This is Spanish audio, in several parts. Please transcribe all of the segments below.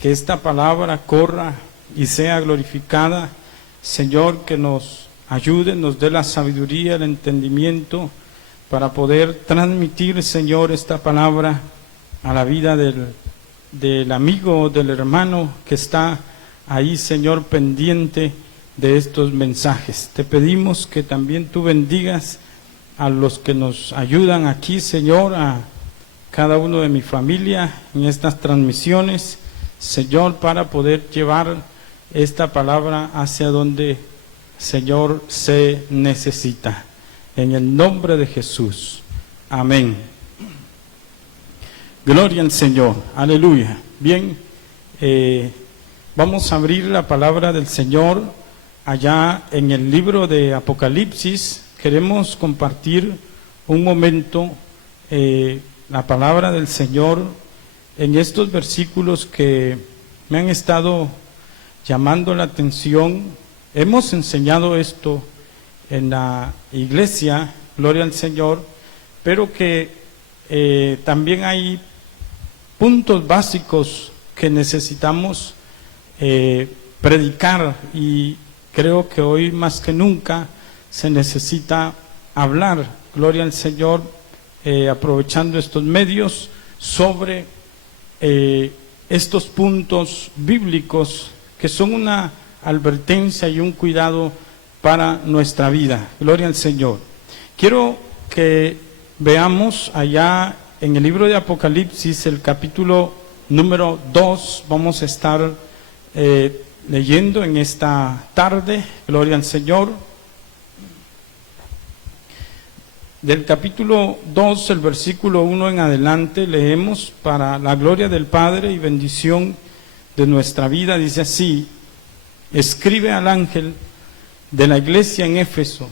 que esta palabra corra y sea glorificada. Señor, que nos ayude, nos dé la sabiduría, el entendimiento para poder transmitir, Señor, esta palabra a la vida del amigo, del hermano que está ahí, Señor, pendiente de estos mensajes. Te pedimos que también tú bendigas a los que nos ayudan aquí, Señor, a cada uno de mi familia en estas transmisiones, Señor, para poder llevar esta palabra hacia donde, Señor, se necesita. En el nombre de Jesús. Amén. Gloria al Señor. Aleluya. Bien, vamos a abrir la palabra del Señor allá en el libro de Apocalipsis. Queremos compartir un momento la palabra del Señor en estos versículos que me han estado llamando la atención. Hemos enseñado esto en la iglesia, gloria al Señor, pero que también hay puntos básicos que necesitamos predicar, y creo que hoy más que nunca se necesita hablar, gloria al Señor, aprovechando estos medios sobre estos puntos bíblicos que son una advertencia y un cuidado para nuestra vida. Gloria al Señor. Quiero que veamos allá en el libro de Apocalipsis, el capítulo número 2, vamos a estar leyendo en esta tarde, gloria al Señor. Del capítulo 2, el versículo 1 en adelante, leemos: para la gloria del Padre y bendición de nuestra vida. Dice así: escribe al ángel de la iglesia en Éfeso,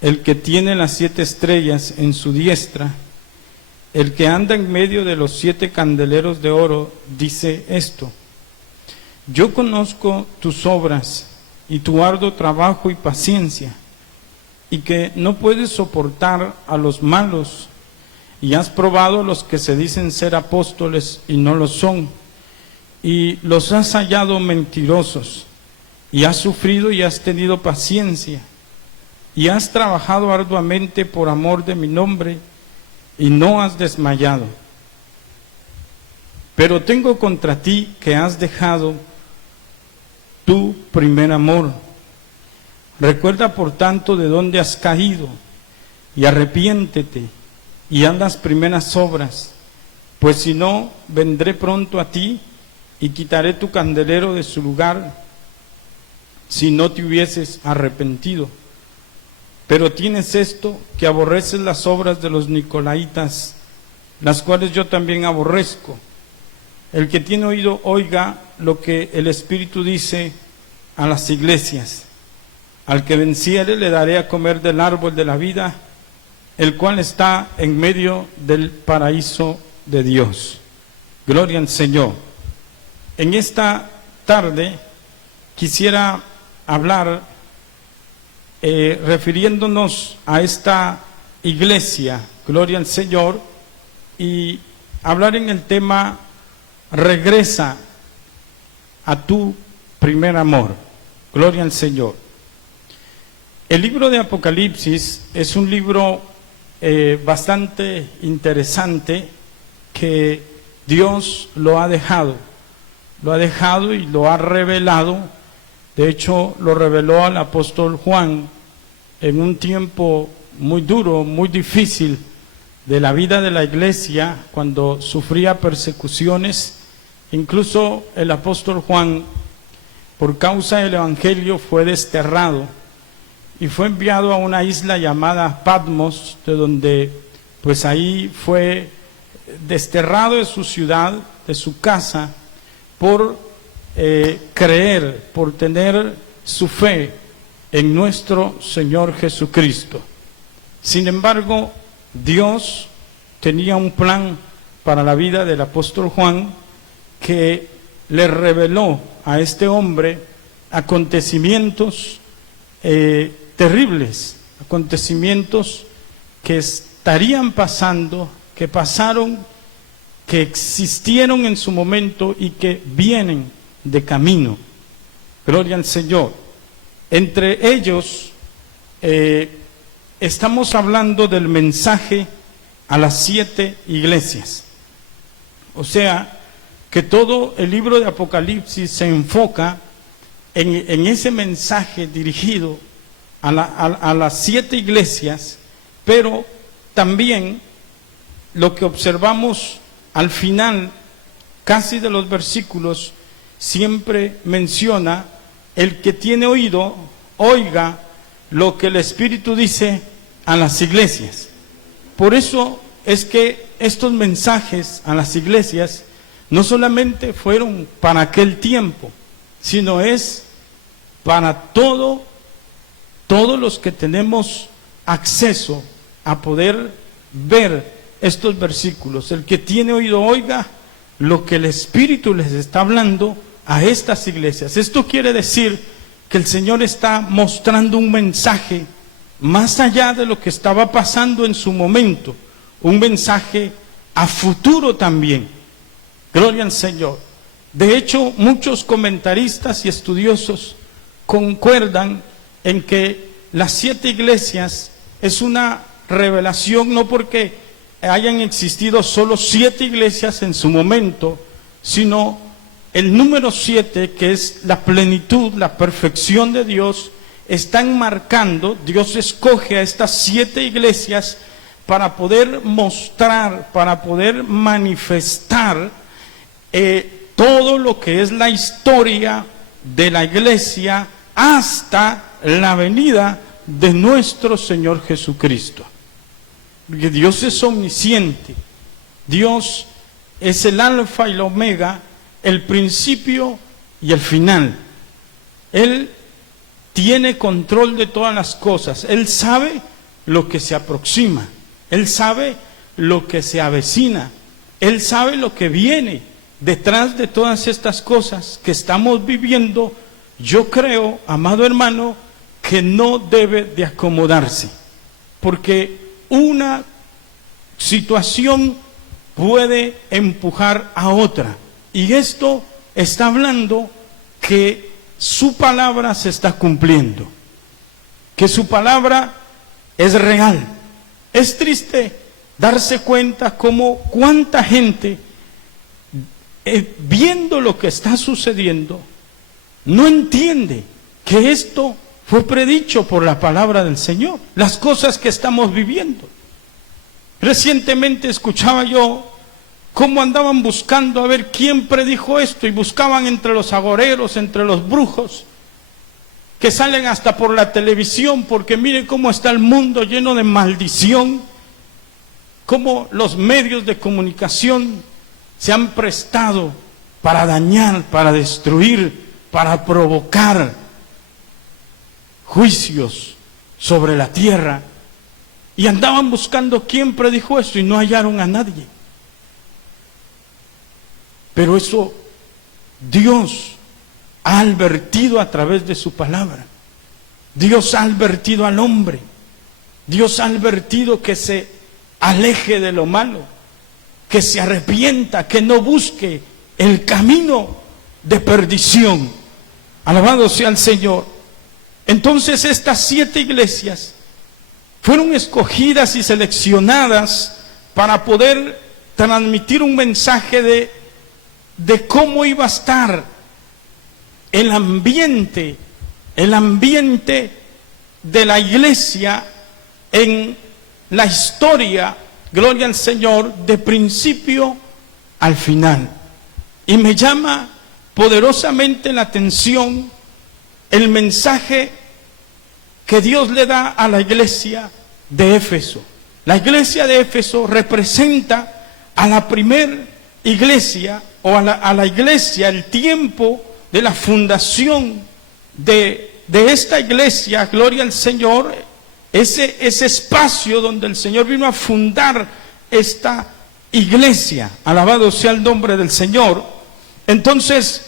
el que tiene las 7 estrellas en su diestra, el que anda en medio de los 7 candeleros de oro, dice esto: yo conozco tus obras y tu arduo trabajo y paciencia, y que no puedes soportar a los malos, y has probado a los que se dicen ser apóstoles y no lo son, y los has hallado mentirosos, y has sufrido y has tenido paciencia, y has trabajado arduamente por amor de mi nombre, y no has desmayado. Pero tengo contra ti que has dejado tu primer amor. Recuerda por tanto de dónde has caído, y arrepiéntete, y haz las primeras obras, pues si no, vendré pronto a ti, y quitaré tu candelero de su lugar, si no te hubieses arrepentido. Pero tienes esto, que aborreces las obras de los nicolaitas, las cuales yo también aborrezco. El que tiene oído, oiga lo que el Espíritu dice a las iglesias. Al que venciere le daré a comer del árbol de la vida, el cual está en medio del paraíso de Dios. Gloria al Señor. En esta tarde quisiera hablar refiriéndonos a esta iglesia, gloria al Señor, y hablar en el tema: regresa a tu primer amor. Gloria al Señor. El libro de Apocalipsis es un libro bastante interesante, que Dios lo ha dejado y lo ha revelado. De hecho, lo reveló al apóstol Juan en un tiempo muy duro, muy difícil de la vida de la iglesia, cuando sufría persecuciones. Incluso el apóstol Juan, por causa del evangelio, fue desterrado y fue enviado a una isla llamada Patmos, de donde pues ahí fue desterrado de su ciudad, de su casa, por creer, por tener su fe en nuestro Señor Jesucristo. Sin embargo, Dios tenía un plan para la vida del apóstol Juan, que le reveló a este hombre acontecimientos terribles, acontecimientos que estarían pasando, que pasaron que existieron en su momento y que vienen de camino. Gloria al Señor. Entre ellos, estamos hablando del mensaje a las 7 iglesias. O sea, que todo el libro de Apocalipsis se enfoca en ese mensaje dirigido a las 7 iglesias, pero también lo que observamos al final, casi de los versículos, siempre menciona: el que tiene oído, oiga lo que el Espíritu dice a las iglesias. Por eso es que estos mensajes a las iglesias no solamente fueron para aquel tiempo, sino es para todos los que tenemos acceso a poder ver estos versículos. El que tiene oído, oiga lo que el Espíritu les está hablando a estas iglesias. Esto quiere decir que el Señor está mostrando un mensaje más allá de lo que estaba pasando en su momento, un mensaje a futuro también. Gloria al Señor. De hecho, muchos comentaristas y estudiosos concuerdan en que las 7 iglesias es una revelación, no porque hayan existido solo 7 iglesias en su momento, sino el número 7, que es la plenitud, la perfección de Dios, está enmarcando. Dios escoge a estas 7 iglesias para poder mostrar, para poder manifestar todo lo que es la historia de la iglesia hasta la venida de nuestro Señor Jesucristo. Porque Dios es omnisciente, Dios es el alfa y el omega, el principio y el final. Él tiene control de todas las cosas. Él sabe lo que se aproxima, Él sabe lo que se avecina, Él sabe lo que viene detrás de todas estas cosas que estamos viviendo. Yo creo, amado hermano, que no debe de acomodarse, porque una situación puede empujar a otra, y esto está hablando que su palabra se está cumpliendo, que su palabra es real. Es triste darse cuenta cómo cuánta gente, viendo lo que está sucediendo, no entiende que esto fue predicho por la palabra del Señor, las cosas que estamos viviendo. Recientemente escuchaba yo cómo andaban buscando a ver quién predijo esto, y buscaban entre los agoreros, entre los brujos, que salen hasta por la televisión, porque miren cómo está el mundo lleno de maldición, cómo los medios de comunicación se han prestado para dañar, para destruir, para provocar juicios sobre la tierra, y andaban buscando quién predijo eso y no hallaron a nadie. Pero eso Dios ha advertido a través de su palabra. Dios ha advertido al hombre, Dios ha advertido que se aleje de lo malo, que se arrepienta, que no busque el camino de perdición. Alabado sea el Señor. Entonces estas 7 iglesias fueron escogidas y seleccionadas para poder transmitir un mensaje de cómo iba a estar el ambiente de la iglesia en la historia, gloria al Señor, de principio al final. Y me llama poderosamente la atención el mensaje que Dios le da a la iglesia de Éfeso. La iglesia de Éfeso representa a la primer iglesia, o a la iglesia, el tiempo de la fundación de esta iglesia, gloria al Señor, ese espacio donde el Señor vino a fundar esta iglesia. Alabado sea el nombre del Señor. Entonces,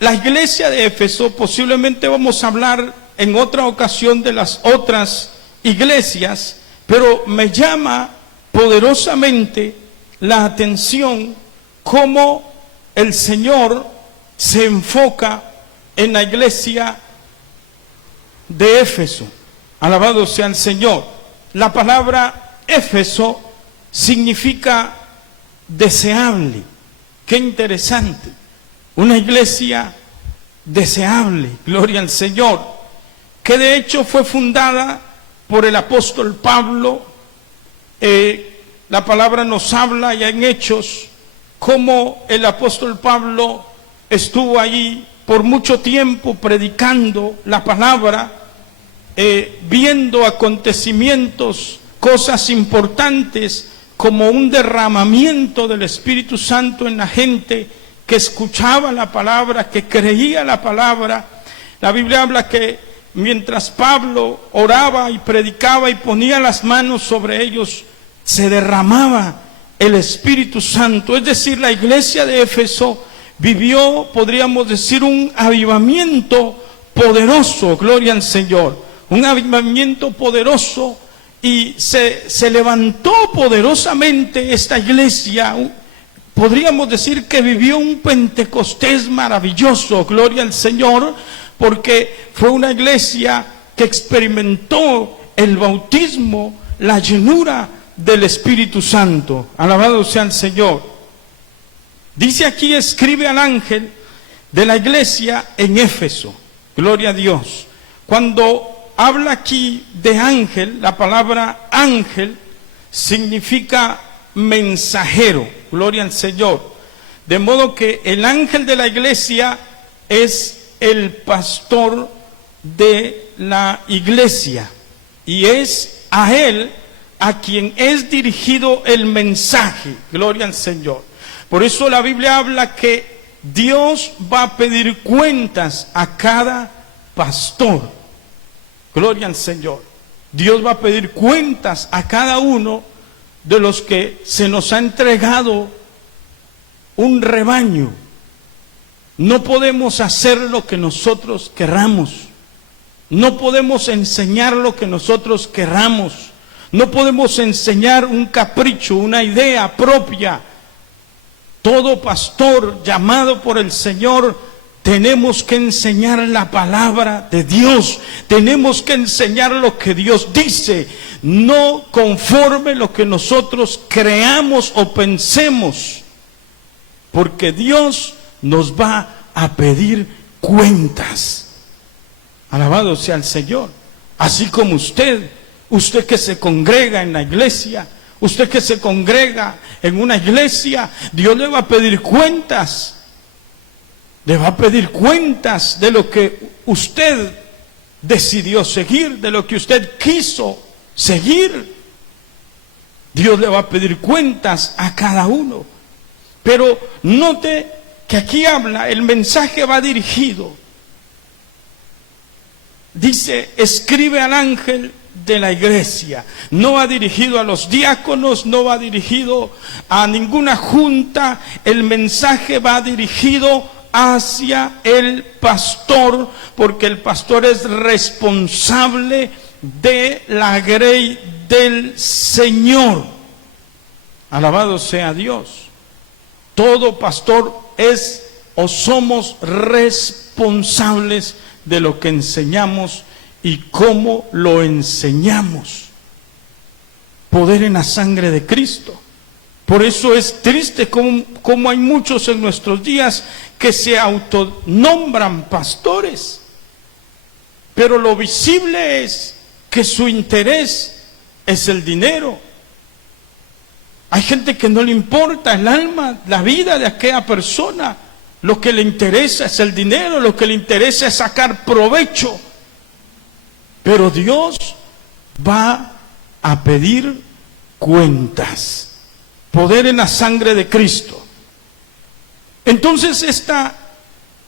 la iglesia de Éfeso, posiblemente vamos a hablar en otra ocasión de las otras iglesias, pero me llama poderosamente la atención cómo el Señor se enfoca en la iglesia de Éfeso. Alabado sea el Señor. La palabra Éfeso significa deseable. Qué interesante. Una iglesia deseable, gloria al Señor, que de hecho fue fundada por el apóstol Pablo. La palabra nos habla ya en Hechos cómo el apóstol Pablo estuvo allí por mucho tiempo predicando la palabra, viendo acontecimientos, cosas importantes como un derramamiento del Espíritu Santo en la gente que escuchaba la palabra, que creía la palabra. La Biblia habla que mientras Pablo oraba y predicaba y ponía las manos sobre ellos, se derramaba el Espíritu Santo. Es decir, la iglesia de Éfeso vivió, podríamos decir, un avivamiento poderoso, gloria al Señor, un avivamiento poderoso, y se levantó poderosamente esta iglesia. Podríamos decir que vivió un Pentecostés maravilloso, gloria al Señor, porque fue una iglesia que experimentó el bautismo, la llenura del Espíritu Santo. Alabado sea el Señor. Dice aquí, escribe al ángel de la iglesia en Éfeso. Gloria a Dios. Cuando habla aquí de ángel, la palabra ángel significa mensajero. Gloria al Señor. De modo que el ángel de la iglesia es el pastor de la iglesia, y es a él a quien es dirigido el mensaje. Gloria al Señor. Por eso la Biblia habla que Dios va a pedir cuentas a cada pastor. Gloria al Señor. Dios va a pedir cuentas a cada uno de los que se nos ha entregado un rebaño. No podemos hacer lo que nosotros querramos. No podemos enseñar lo que nosotros querramos. No podemos enseñar un capricho, una idea propia. Todo pastor llamado por el Señor, tenemos que enseñar la palabra de Dios. Tenemos que enseñar lo que Dios dice, no conforme lo que nosotros creamos o pensemos, porque Dios nos va a pedir cuentas. Alabado sea el Señor. Así como usted que se congrega en la iglesia, usted que se congrega en una iglesia, Dios le va a pedir cuentas. Le va a pedir cuentas de lo que usted decidió seguir, de lo que usted quiso seguir. Dios le va a pedir cuentas a cada uno. Pero note que aquí habla, el mensaje va dirigido. Dice, escribe al ángel de la iglesia. No va dirigido a los diáconos, no va dirigido a ninguna junta. El mensaje va dirigido hacia el pastor, porque el pastor es responsable de la grey del Señor. Alabado sea Dios. Todo pastor es o somos responsables de lo que enseñamos y cómo lo enseñamos. Poder en la sangre de Cristo. Por eso es triste como hay muchos en nuestros días que se autonombran pastores, pero lo visible es que su interés es el dinero. Hay gente que no le importa el alma, la vida de aquella persona. Lo que le interesa es el dinero, lo que le interesa es sacar provecho. Pero Dios va a pedir cuentas. Poder en la sangre de Cristo. Entonces esta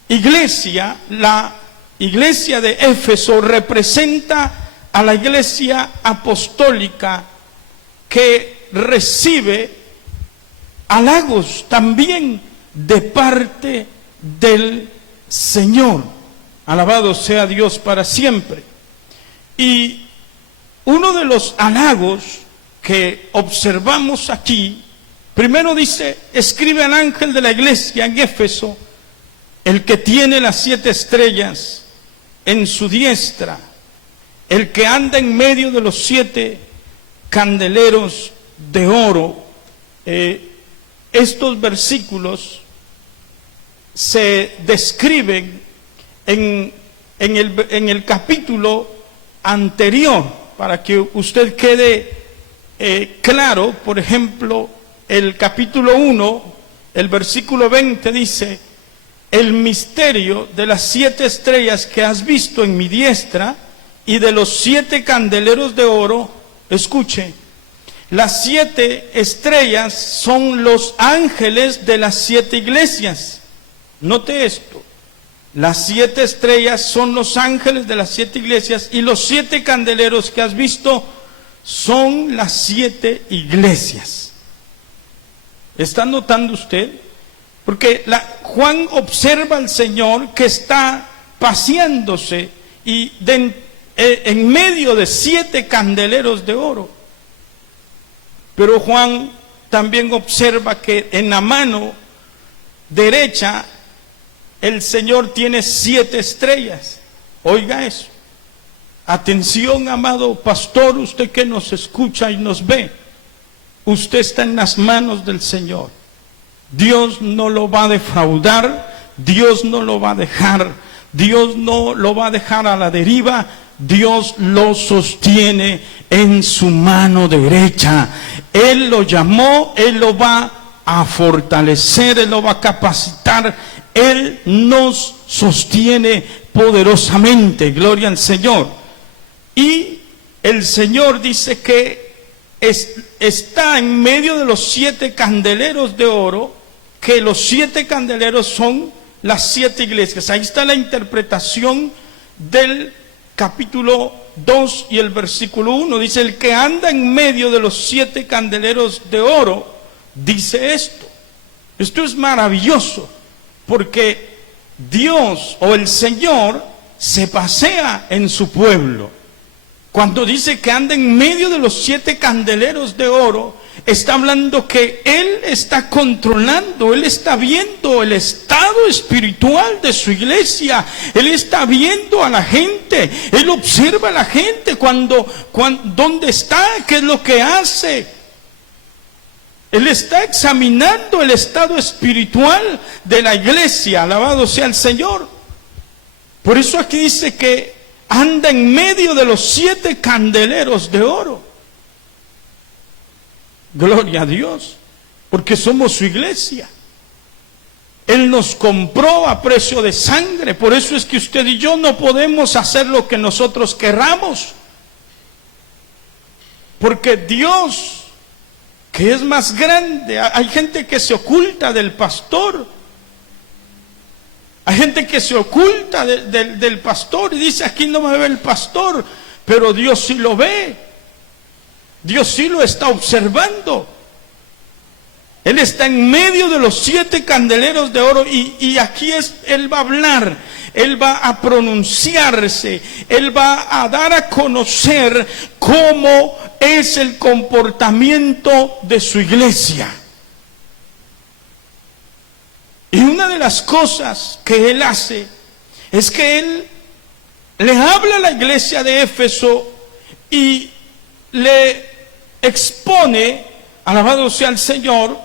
iglesia, la iglesia de Éfeso, representa a la iglesia apostólica que recibe halagos también de parte del Señor. Alabado sea Dios para siempre. Y uno de los halagos que observamos aquí Primero dice, escribe al ángel de la iglesia en Éfeso, el que tiene las 7 estrellas en su diestra, el que anda en medio de los 7 candeleros de oro. Estos versículos se describen en el capítulo anterior, para que usted quede claro. Por ejemplo, el capítulo 1, el versículo 20 dice, el misterio de las 7 estrellas que has visto en mi diestra y de los 7 candeleros de oro. Escuche, las 7 estrellas son los ángeles de las 7 iglesias. Note esto, las 7 estrellas son los ángeles de las 7 iglesias y los 7 candeleros que has visto son las 7 iglesias. ¿Está notando usted? Porque Juan observa al Señor que está paseándose y en medio de 7 candeleros de oro. Pero Juan también observa que en la mano derecha el Señor tiene 7 estrellas. Oiga eso. Atención, amado pastor, usted que nos escucha y nos ve. Usted está en las manos del Señor. Dios no lo va a defraudar, Dios no lo va a dejar, Dios no lo va a dejar a la deriva. Dios lo sostiene en su mano derecha. Él lo llamó, Él lo va a fortalecer, Él lo va a capacitar. Él nos sostiene poderosamente, gloria al Señor. Y el Señor dice que está en medio de los 7 candeleros de oro, que los 7 candeleros son las 7 iglesias. Ahí está la interpretación del capítulo 2 y el versículo 1. Dice, el que anda en medio de los 7 candeleros de oro, dice esto. Esto es maravilloso, porque Dios o el Señor se pasea en su pueblo. Cuando dice que anda en medio de los 7 candeleros de oro, está hablando que Él está controlando, Él está viendo el estado espiritual de su iglesia, Él está viendo a la gente, Él observa a la gente dónde está, qué es lo que hace. Él está examinando el estado espiritual de la iglesia, alabado sea el Señor. Por eso aquí dice que anda en medio de los 7 candeleros de oro. Gloria a Dios, porque somos su iglesia. Él nos compró a precio de sangre. Por eso es que usted y yo no podemos hacer lo que nosotros querramos. Porque Dios, que es más grande, hay gente que se oculta del pastor. Hay gente que se oculta del pastor y dice, aquí no me ve el pastor, pero Dios sí lo ve. Dios sí lo está observando. Él está en medio de los 7 candeleros de oro y aquí Él va a hablar, Él va a pronunciarse, Él va a dar a conocer cómo es el comportamiento de su iglesia. Y una de las cosas que Él hace es que Él le habla a la iglesia de Éfeso y le expone, alabado sea el Señor.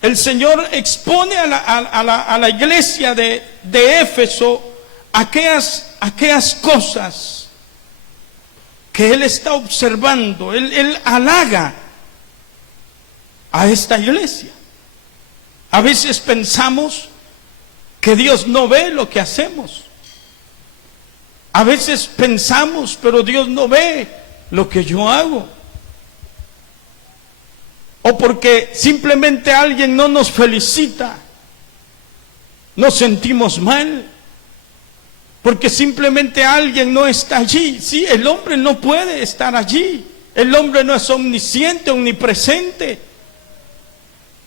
El Señor expone a la iglesia de Éfeso aquellas cosas que Él está observando. Él halaga a esta iglesia. A veces pensamos que Dios no ve lo que hacemos. A veces pensamos, pero Dios no ve lo que yo hago. O porque simplemente alguien no nos felicita, nos sentimos mal. Porque simplemente alguien no está allí. Sí, el hombre no puede estar allí. El hombre no es omnisciente, omnipresente.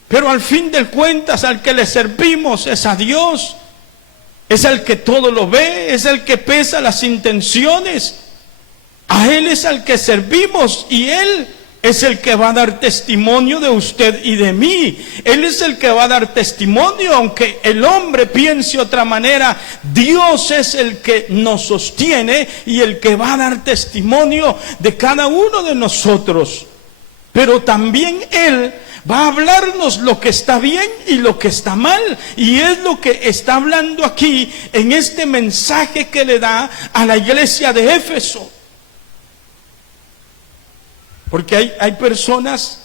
Pero al fin de cuentas, al que le servimos es a Dios. Es el que todo lo ve, es el que pesa las intenciones. A Él es al que servimos y Él es el que va a dar testimonio de usted y de mí. Él es el que va a dar testimonio, aunque el hombre piense otra manera. Dios es el que nos sostiene y el que va a dar testimonio de cada uno de nosotros. Pero también Él va a hablarnos lo que está bien y lo que está mal. Y es lo que está hablando aquí en este mensaje que le da a la iglesia de Éfeso. Porque hay personas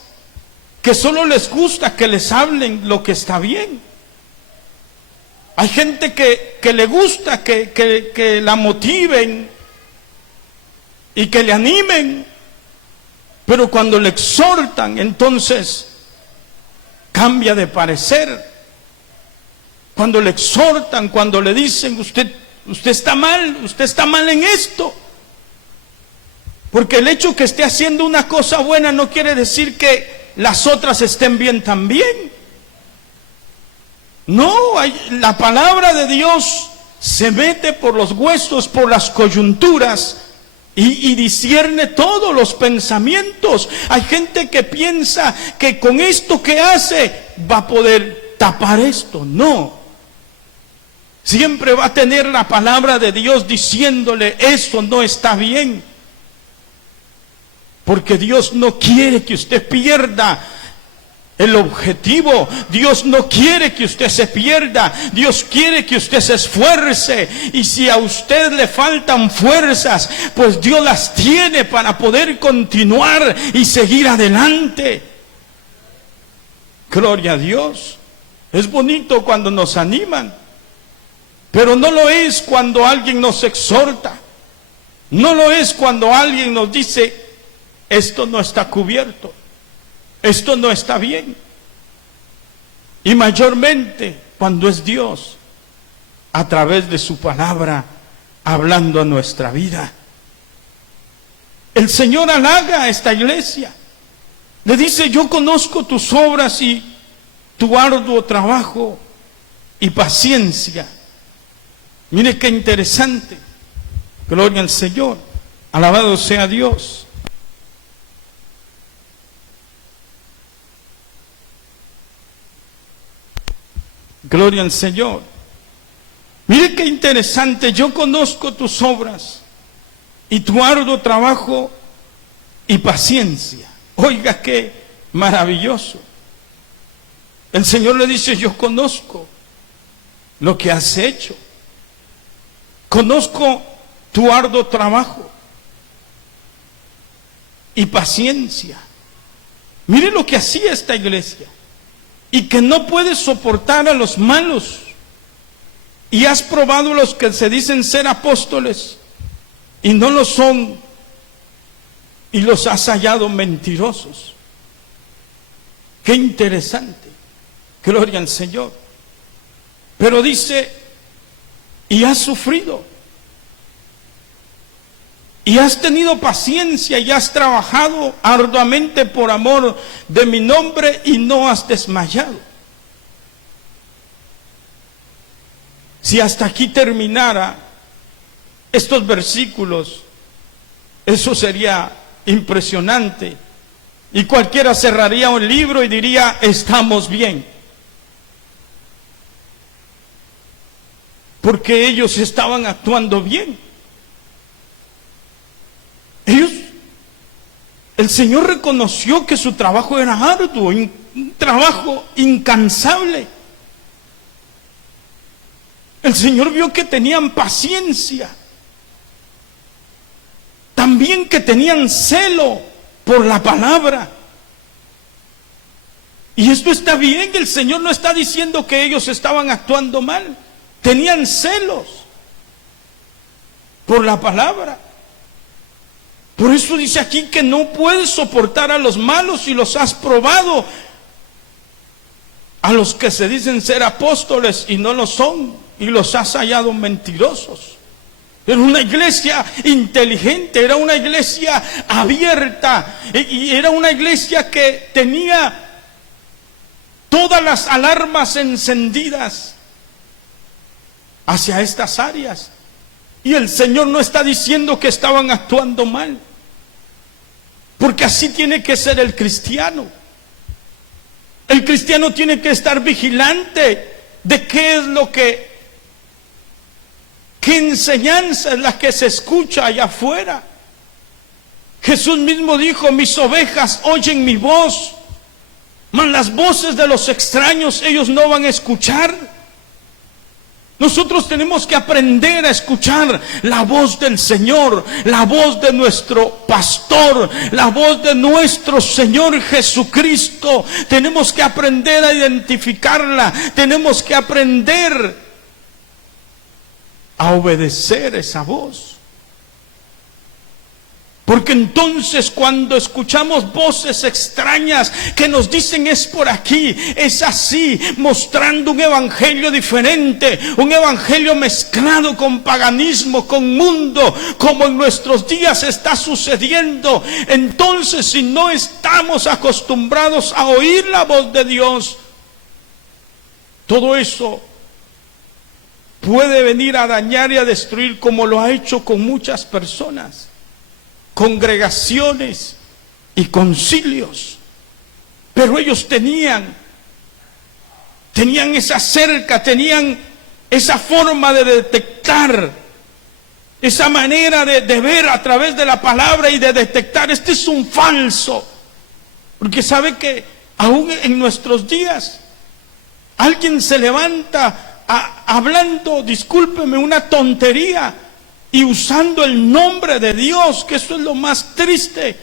que solo les gusta que les hablen lo que está bien. Hay gente que le gusta que la motiven y que le animen. Pero cuando le exhortan, entonces cambia de parecer. Cuando le exhortan, cuando le dicen, usted está mal en esto. Porque el hecho que esté haciendo una cosa buena no quiere decir que las otras estén bien también. No, la palabra de Dios se mete por los huesos, por las coyunturas y discierne todos los pensamientos. Hay gente que piensa que con esto que hace va a poder tapar esto. No. Siempre va a tener la palabra de Dios diciéndole, eso no está bien. Porque Dios no quiere que usted pierda el objetivo. Dios no quiere que usted se pierda. Dios quiere que usted se esfuerce. Y si a usted le faltan fuerzas, pues Dios las tiene para poder continuar y seguir adelante. Gloria a Dios. Es bonito cuando nos animan, pero no lo es cuando alguien nos exhorta. No lo es cuando alguien nos dice, esto no está cubierto, esto no está bien. Y mayormente cuando es Dios, a través de su palabra, hablando a nuestra vida. El Señor halaga a esta iglesia. Le dice, yo conozco tus obras y tu arduo trabajo y paciencia. Mire qué interesante. Gloria al Señor. Alabado sea Dios. Gloria al Señor. Mire qué interesante. Yo conozco tus obras y tu arduo trabajo y paciencia. Oiga qué maravilloso. El Señor le dice, yo conozco lo que has hecho. Conozco tu arduo trabajo y paciencia. Mire lo que hacía esta iglesia. Y que no puedes soportar a los malos. Y has probado a los que se dicen ser apóstoles y no lo son. Y los has hallado mentirosos. Qué interesante. Gloria al Señor. Pero dice, y has sufrido. Y has tenido paciencia y has trabajado arduamente por amor de mi nombre y no has desmayado. Si hasta aquí terminara estos versículos, eso sería impresionante. Y cualquiera cerraría un libro y diría, estamos bien. Porque ellos estaban actuando bien. El Señor reconoció que su trabajo era arduo, un trabajo incansable. El Señor vio que tenían paciencia, también que tenían celo por la palabra. Y esto está bien, el Señor no está diciendo que ellos estaban actuando mal, tenían celos por la palabra. Por eso dice aquí que no puedes soportar a los malos y los has probado. A los que se dicen ser apóstoles y no lo son, y los has hallado mentirosos. Era una iglesia inteligente, era una iglesia abierta, y era una iglesia que tenía todas las alarmas encendidas hacia estas áreas. Y el Señor no está diciendo que estaban actuando mal. Porque así tiene que ser el cristiano. El cristiano tiene que estar vigilante de qué es lo qué enseñanza es la que se escucha allá afuera. Jesús mismo dijo: mis ovejas oyen mi voz, mas las voces de los extraños ellos no van a escuchar. Nosotros tenemos que aprender a escuchar la voz del Señor, la voz de nuestro pastor, la voz de nuestro Señor Jesucristo. Tenemos que aprender a identificarla, tenemos que aprender a obedecer esa voz. Porque entonces cuando escuchamos voces extrañas que nos dicen es por aquí, es así, mostrando un evangelio diferente, un evangelio mezclado con paganismo, con mundo, como en nuestros días está sucediendo, entonces si no estamos acostumbrados a oír la voz de Dios, todo eso puede venir a dañar y a destruir, como lo ha hecho con muchas personas, congregaciones y concilios. Pero ellos tenían esa cerca, tenían esa forma de detectar, esa manera de ver a través de la palabra y de detectar: este es un falso. Porque sabe que aún en nuestros días alguien se levanta hablando, discúlpeme, una tontería, y usando el nombre de Dios, que eso es lo más triste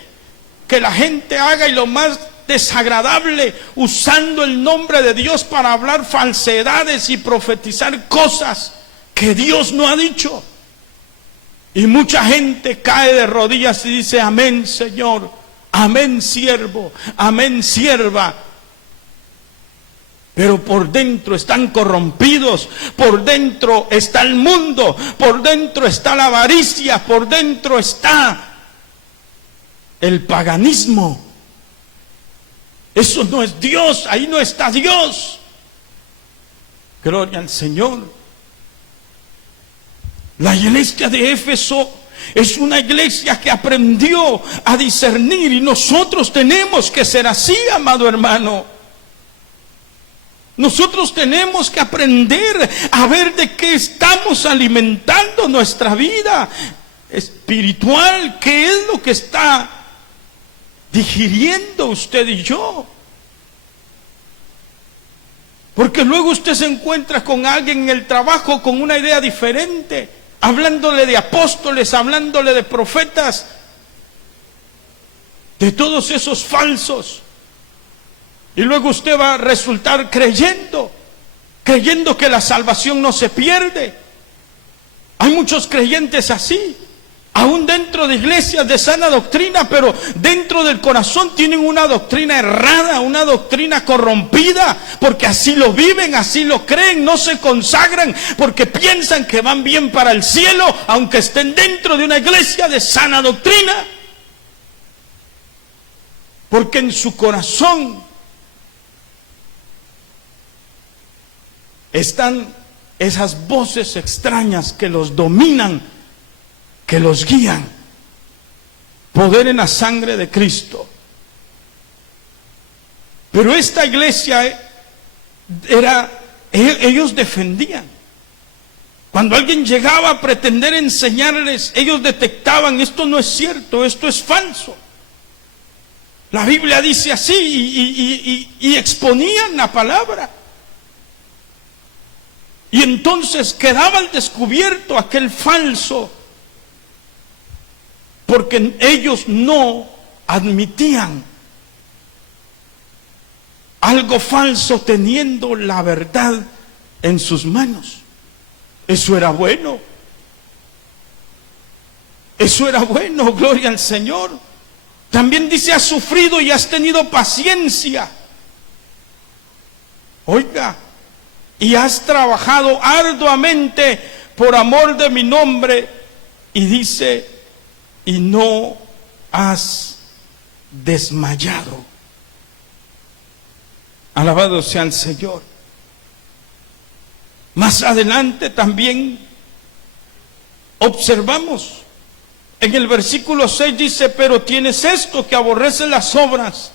que la gente haga y lo más desagradable, usando el nombre de Dios para hablar falsedades y profetizar cosas que Dios no ha dicho. Y mucha gente cae de rodillas y dice: amén, Señor, amén, siervo, amén, sierva. Pero por dentro están corrompidos, por dentro está el mundo, por dentro está la avaricia, por dentro está el paganismo. Eso no es Dios, ahí no está Dios. Gloria al Señor. La iglesia de Éfeso es una iglesia que aprendió a discernir, y nosotros tenemos que ser así, amado hermano. Nosotros tenemos que aprender a ver de qué estamos alimentando nuestra vida espiritual, qué es lo que está digiriendo usted y yo. Porque luego usted se encuentra con alguien en el trabajo con una idea diferente, hablándole de apóstoles, hablándole de profetas, de todos esos falsos. Y luego usted va a resultar creyendo que la salvación no se pierde. Hay muchos creyentes así, aún dentro de iglesias de sana doctrina, pero dentro del corazón tienen una doctrina errada, una doctrina corrompida, porque así lo viven, así lo creen, no se consagran, porque piensan que van bien para el cielo, aunque estén dentro de una iglesia de sana doctrina. Porque en su corazón están esas voces extrañas que los dominan, que los guían. Poder en la sangre de Cristo. Pero esta iglesia ellos defendían. Cuando alguien llegaba a pretender enseñarles, ellos detectaban: esto no es cierto, esto es falso. La Biblia dice así, y exponían la palabra. Y entonces quedaba al descubierto aquel falso, porque ellos no admitían algo falso teniendo la verdad en sus manos. Eso era bueno. Eso era bueno, gloria al Señor. También dice: has sufrido y has tenido paciencia. Oiga, y has trabajado arduamente por amor de mi nombre. Y dice: y no has desmayado. Alabado sea el Señor. Más adelante también observamos en el versículo 6 dice, pero tienes esto, que aborreces las obras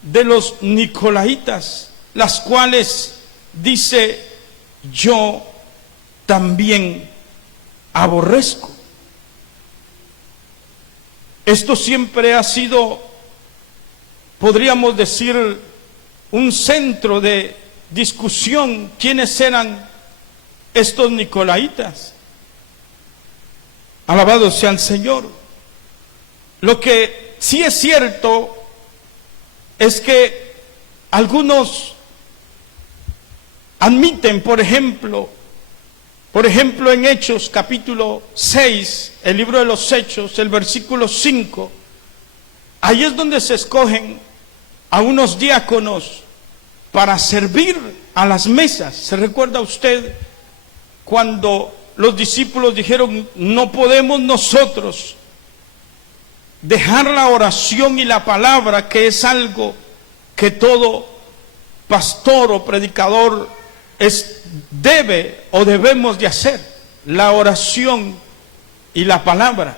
de los nicolaitas, las cuales, dice, yo también aborrezco. Esto siempre ha sido, podríamos decir, un centro de discusión. ¿Quiénes eran estos nicolaitas? Alabado sea el Señor. Lo que sí es cierto es que algunos admiten, por ejemplo, en Hechos capítulo 6, el libro de los Hechos, el versículo 5, ahí es donde se escogen a unos diáconos para servir a las mesas. ¿Se recuerda usted cuando los discípulos dijeron, no podemos nosotros dejar la oración y la palabra, que es algo que todo pastor o predicador debe o debemos de hacer, la oración y la palabra?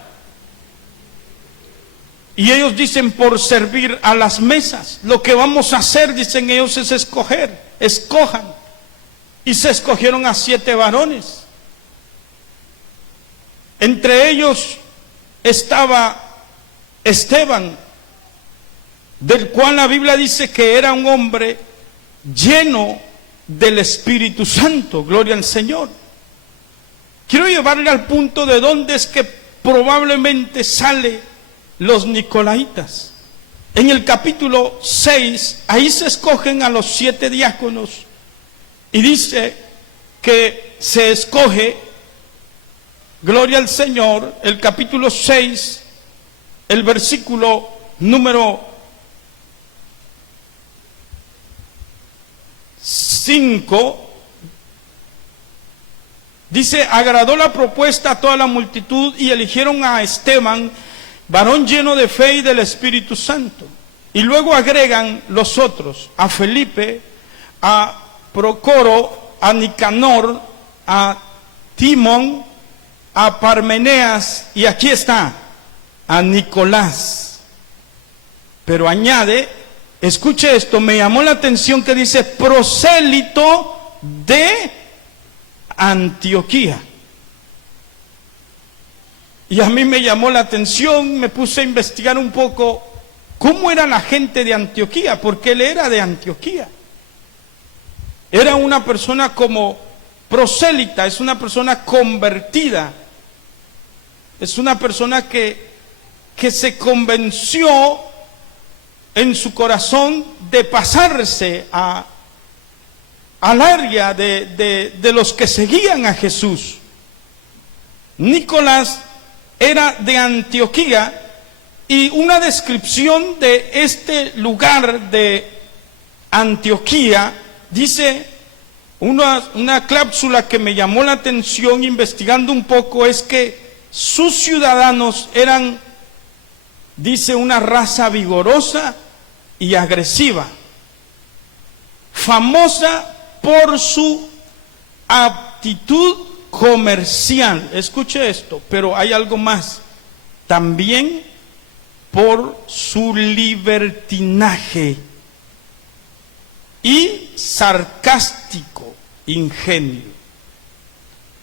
Y ellos dicen, por servir a las mesas, lo que vamos a hacer, dicen ellos, es escojan. Y se escogieron a 7 varones. Entre ellos estaba Esteban, del cual la Biblia dice que era un hombre lleno del Espíritu Santo. Gloria al Señor. Quiero llevarle al punto de dónde es que probablemente sale los nicolaitas. En el capítulo 6, ahí se escogen a los 7 diáconos, y dice que se escoge, gloria al Señor, el capítulo 6, el versículo número 5, dice, agradó la propuesta a toda la multitud y eligieron a Esteban, varón lleno de fe y del Espíritu Santo. Y luego agregan los otros, a Felipe, a Procoro, a Nicanor, a Timón, a Parmeneas, y aquí está, a Nicolás. Pero añade, escuche esto, me llamó la atención que dice, prosélito de Antioquía. Y a mí me llamó la atención, me puse a investigar un poco cómo era la gente de Antioquía, porque él era de Antioquía. Era una persona como prosélita, es una persona convertida, es una persona que se convenció en su corazón de pasarse al área de los que seguían a Jesús. Nicolás era de Antioquía, y una descripción de este lugar de Antioquía, dice, una cláusula que me llamó la atención investigando un poco, es que sus ciudadanos eran, dice, una raza vigorosa y agresiva, famosa por su aptitud comercial. Escuche esto, pero hay algo más, también por su libertinaje y sarcástico ingenio.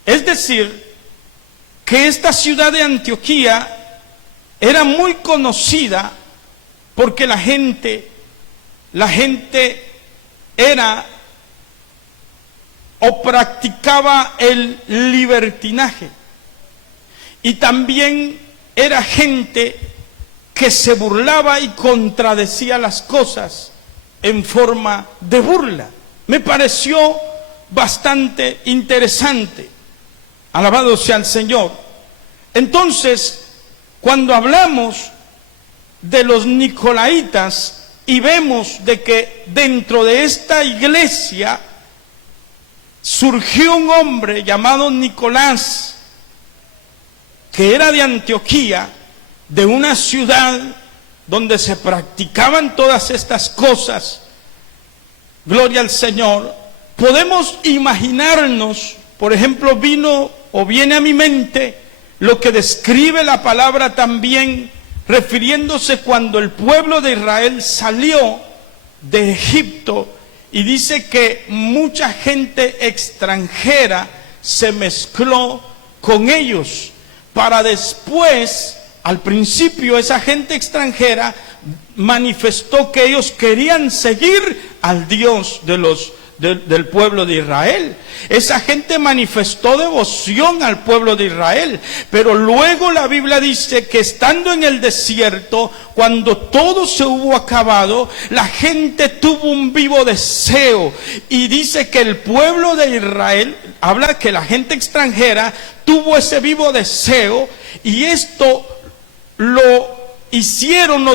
Es decir, que esta ciudad de Antioquía era muy conocida porque la gente era o practicaba el libertinaje, y también era gente que se burlaba y contradecía las cosas en forma de burla. Me pareció bastante interesante. Alabado sea el Señor. Entonces, cuando hablamos de los nicolaitas y vemos de que dentro de esta iglesia surgió un hombre llamado Nicolás, que era de Antioquía, de una ciudad donde se practicaban todas estas cosas, gloria al Señor, podemos imaginarnos, por ejemplo, viene a mi mente lo que describe la palabra también, refiriéndose cuando el pueblo de Israel salió de Egipto, y dice que mucha gente extranjera se mezcló con ellos, para después, al principio, esa gente extranjera manifestó que ellos querían seguir al Dios del pueblo de Israel. Esa gente manifestó devoción al pueblo de Israel, pero luego la Biblia dice que estando en el desierto, cuando todo se hubo acabado, la gente tuvo un vivo deseo, y dice que el pueblo de Israel, habla que la gente extranjera tuvo ese vivo deseo, y esto lo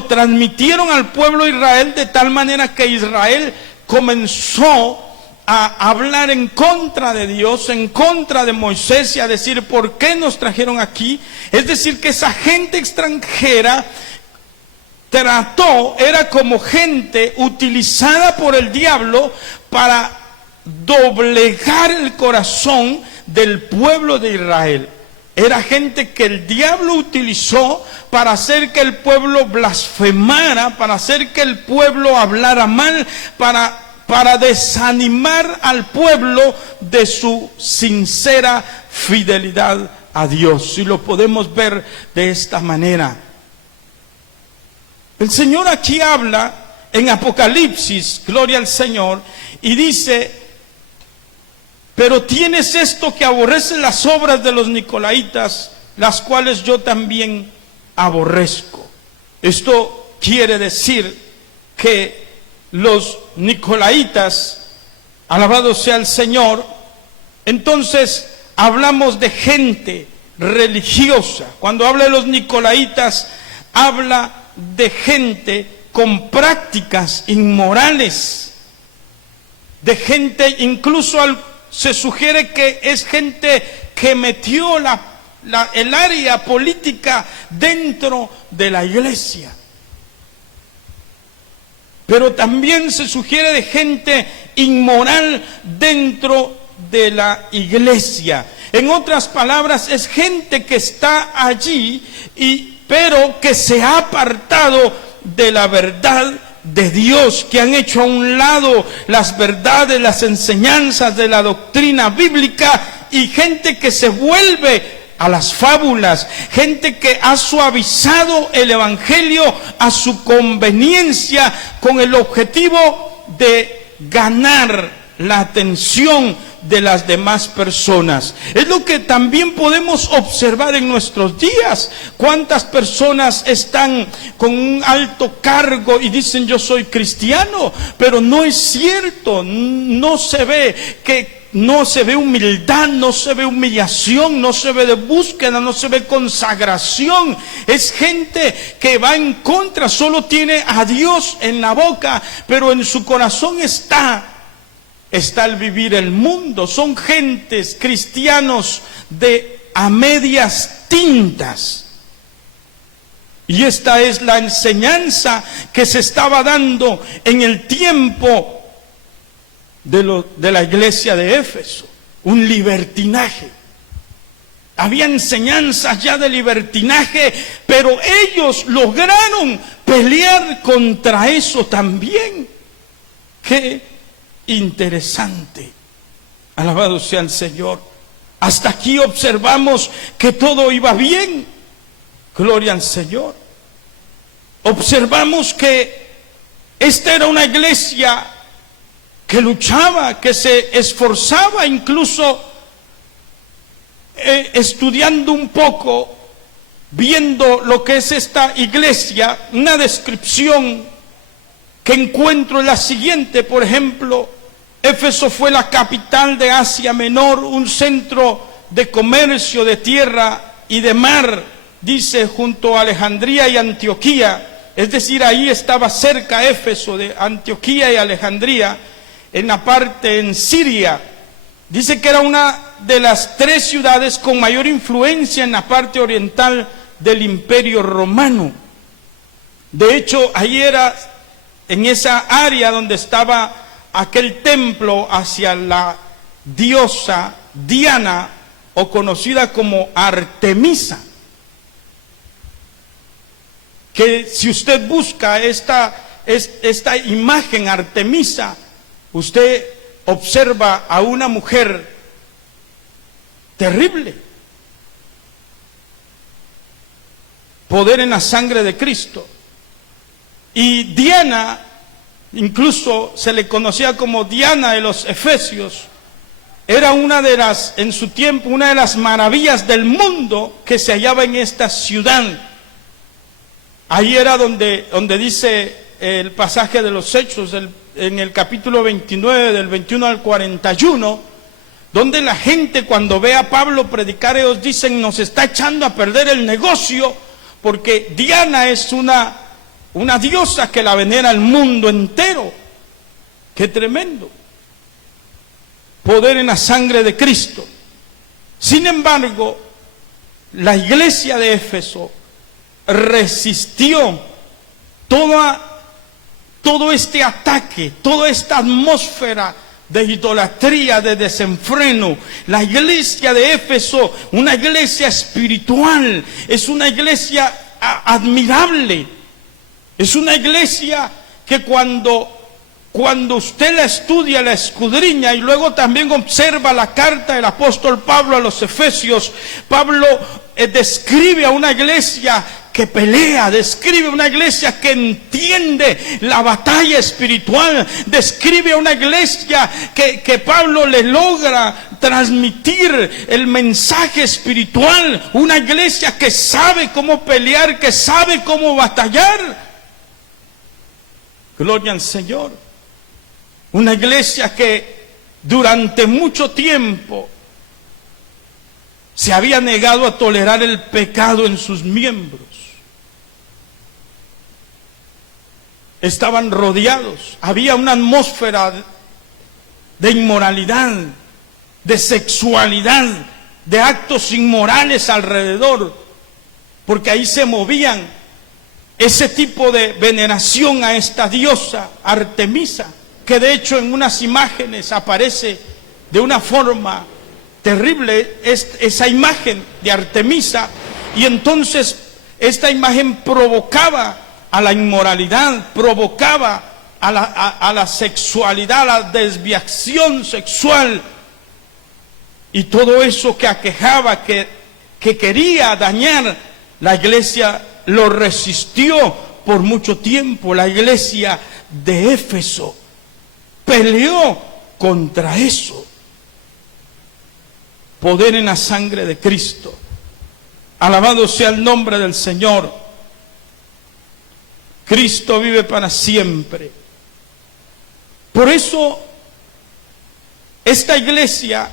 transmitieron al pueblo de Israel, de tal manera que Israel comenzó a hablar en contra de Dios, en contra de Moisés, y a decir: ¿por qué nos trajeron aquí? Es decir, que esa gente extranjera era como gente utilizada por el diablo para doblegar el corazón del pueblo de Israel. Era gente que el diablo utilizó para hacer que el pueblo blasfemara, para hacer que el pueblo hablara mal, para desanimar al pueblo de su sincera fidelidad a Dios. Y lo podemos ver de esta manera. El Señor aquí habla en Apocalipsis, gloria al Señor, y dice: pero tienes esto, que aborreces las obras de los nicolaítas, las cuales yo también aborrezco. Esto quiere decir que los nicolaítas, alabado sea el Señor, entonces hablamos de gente religiosa. Cuando habla de los nicolaítas, habla de gente con prácticas inmorales, de gente, incluso se sugiere que es gente que metió el área política dentro de la iglesia. Pero también se sugiere de gente inmoral dentro de la iglesia. En otras palabras, es gente que está allí, pero que se ha apartado de la verdad de Dios, que han hecho a un lado las verdades, las enseñanzas de la doctrina bíblica, y gente que se vuelve a las fábulas, gente que ha suavizado el evangelio a su conveniencia, con el objetivo de ganar la atención de las demás personas. Es lo que también podemos observar en nuestros días. Cuántas personas están con un alto cargo y dicen: yo soy cristiano, pero no es cierto. No se ve humildad, no se ve humillación, no se ve de búsqueda, no se ve consagración. Es gente que va en contra, solo tiene a Dios en la boca, pero en su corazón está el vivir el mundo. Son gentes, cristianos a medias tintas. Y esta es la enseñanza que se estaba dando en el tiempo de la iglesia de Éfeso. Un libertinaje. Había enseñanzas ya de libertinaje, pero ellos lograron pelear contra eso también. Qué interesante. Alabado sea el Señor. Hasta aquí observamos que todo iba bien. Gloria al Señor. Observamos que esta era una iglesia que luchaba, que se esforzaba, incluso estudiando un poco, viendo lo que es esta iglesia, una descripción que encuentro en la siguiente. Por ejemplo, Éfeso fue la capital de Asia Menor, un centro de comercio de tierra y de mar, dice, junto a Alejandría y Antioquía. Es decir, ahí estaba cerca Éfeso de Antioquía y Alejandría, en Siria. Dice que era una de las 3 ciudades con mayor influencia en la parte oriental del Imperio Romano. De hecho, ahí era en esa área donde estaba aquel templo hacia la diosa Diana, o conocida como Artemisa, que si usted busca esta imagen Artemisa, usted observa a una mujer terrible. Poder en la sangre de Cristo. Y Diana, incluso se le conocía como Diana de los Efesios, era en su tiempo, una de las maravillas del mundo que se hallaba en esta ciudad. Ahí era donde dice el pasaje de los Hechos, en el capítulo 29, del 21 al 41, donde la gente cuando ve a Pablo predicar, ellos dicen, nos está echando a perder el negocio, porque Diana es una diosa que la venera el mundo entero. ¡Qué tremendo! Poder en la sangre de Cristo. Sin embargo, la iglesia de Éfeso resistió todo este ataque, toda esta atmósfera de idolatría, de desenfreno. La iglesia de Éfeso, una iglesia espiritual, es una iglesia admirable. Es una iglesia que cuando usted la estudia, la escudriña y luego también observa la carta del apóstol Pablo a los Efesios, Pablo describe a una iglesia que pelea, describe una iglesia que entiende la batalla espiritual, describe a una iglesia que Pablo le logra transmitir el mensaje espiritual, una iglesia que sabe cómo pelear, que sabe cómo batallar. Gloria al Señor. Una iglesia que durante mucho tiempo se había negado a tolerar el pecado en sus miembros. Estaban rodeados, había una atmósfera de inmoralidad, de sexualidad, de actos inmorales alrededor, porque ahí se movían ese tipo de veneración a esta diosa Artemisa, que de hecho en unas imágenes aparece de una forma terrible esa imagen de Artemisa, y entonces esta imagen provocaba a la inmoralidad, provocaba a la sexualidad, a la desviación sexual, y todo eso que aquejaba, que quería dañar. La iglesia lo resistió por mucho tiempo. La iglesia de Éfeso peleó contra eso. Poder en la sangre de Cristo. Alabado sea el nombre del Señor. Cristo vive para siempre. Por eso esta iglesia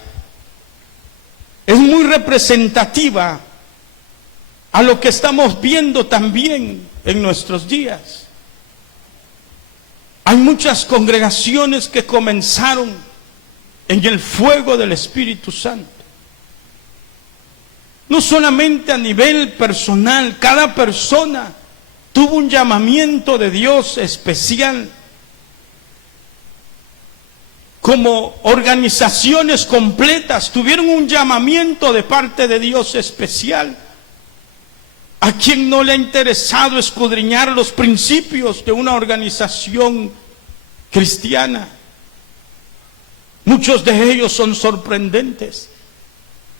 es muy representativa a lo que estamos viendo también en nuestros días. Hay muchas congregaciones que comenzaron en el fuego del Espíritu Santo. No solamente a nivel personal, cada persona tuvo un llamamiento de Dios especial. Como organizaciones completas tuvieron un llamamiento de parte de Dios especial. ¿A quién no le ha interesado escudriñar los principios de una organización cristiana? Muchos de ellos son sorprendentes.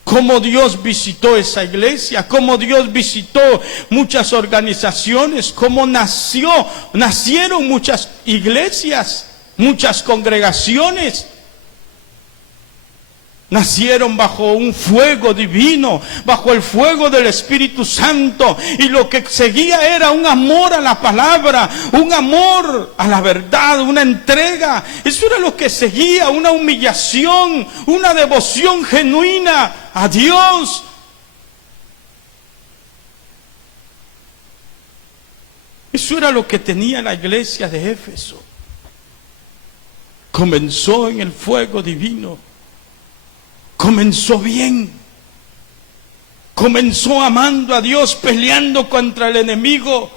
Cómo Dios visitó esa iglesia, cómo Dios visitó muchas organizaciones, cómo nacieron muchas iglesias, muchas congregaciones. Nacieron bajo un fuego divino, bajo el fuego del Espíritu Santo, y lo que seguía era un amor a la palabra, un amor a la verdad, una entrega. Eso era lo que seguía, una humillación, una devoción genuina a Dios. Eso era lo que tenía la iglesia de Éfeso. Comenzó en el fuego divino. Comenzó bien, comenzó amando a Dios, peleando contra el enemigo,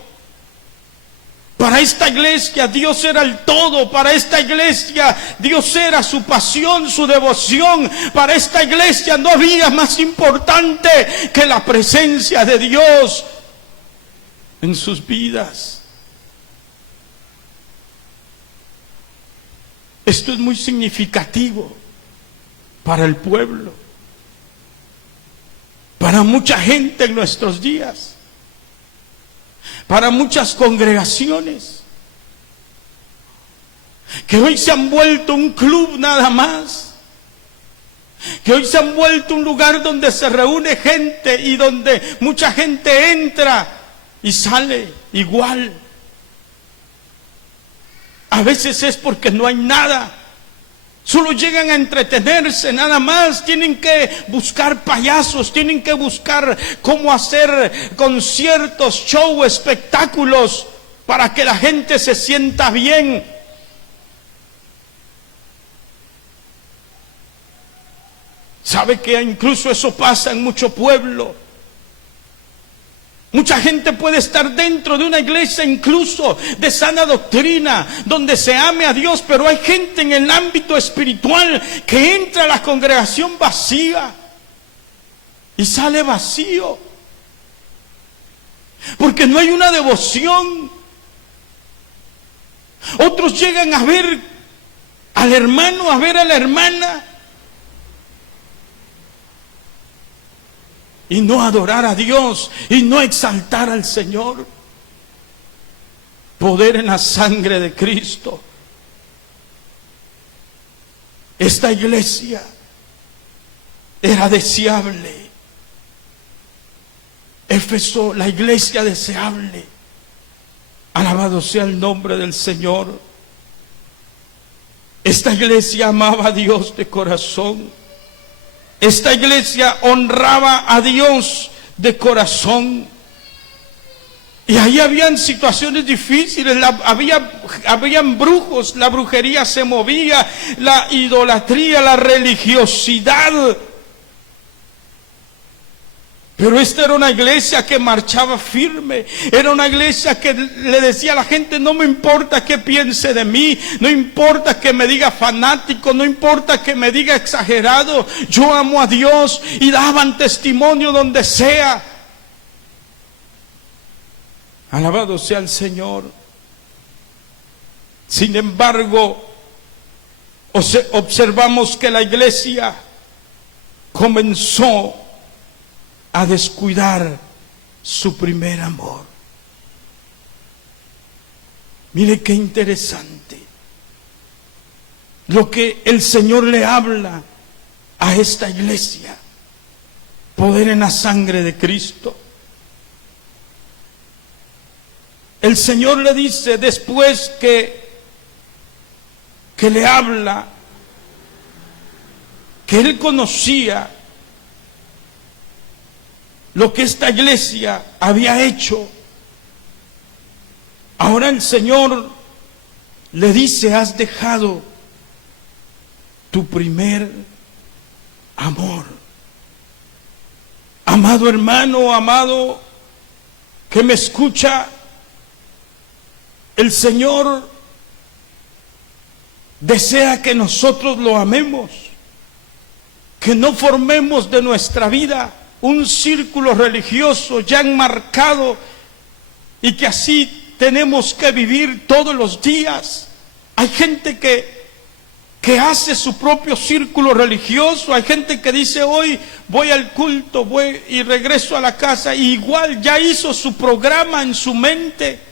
Para esta iglesia Dios era el todo. Para esta iglesia Dios era su pasión, su devoción. Para esta iglesia no había más importante que la presencia de Dios en sus vidas. Esto es muy significativo para el pueblo, para mucha gente en nuestros días, para muchas congregaciones que hoy se han vuelto un club nada más, que hoy se han vuelto un lugar donde se reúne gente y donde mucha gente entra y sale igual. A veces es porque no hay nada, solo llegan a entretenerse nada más. Tienen que buscar payasos, tienen que buscar cómo hacer conciertos, show, espectáculos para que la gente se sienta bien. ¿Sabe que incluso eso pasa en mucho pueblo? Mucha gente puede estar dentro de una iglesia incluso de sana doctrina, donde se ame a Dios, pero hay gente en el ámbito espiritual que entra a la congregación vacía y sale vacío, porque no hay una devoción. Otros llegan a ver al hermano, a ver a la hermana, y no adorar a Dios y no exaltar al Señor. Poder en la sangre de Cristo. Esta iglesia era deseable. Éfeso, la iglesia deseable. Alabado sea el nombre del Señor. Esta iglesia amaba a Dios de corazón. Esta iglesia honraba a Dios de corazón. Y ahí habían situaciones difíciles, habían brujos, la brujería se movía, la idolatría, la religiosidad. Pero esta era una iglesia que marchaba firme, era una iglesia que le decía a la gente: no me importa qué piense de mí, no importa que me diga fanático, no importa que me diga exagerado, yo amo a Dios, y daban testimonio donde sea. Alabado sea el Señor. Sin embargo, observamos que la iglesia comenzó a descuidar su primer amor. Mire qué interesante lo que el Señor le habla a esta iglesia. Poder en la sangre de Cristo. El Señor le dice, después que le habla, que Él conocía lo que esta iglesia había hecho. Ahora el Señor le dice: has dejado tu primer amor. Amado hermano, amado que me escucha, el Señor desea que nosotros lo amemos, que no formemos de nuestra vida un círculo religioso ya enmarcado y que así tenemos que vivir todos los días. Hay gente que hace su propio círculo religioso. Hay gente que dice: hoy voy al culto, voy y regreso a la casa, y igual ya hizo su programa en su mente.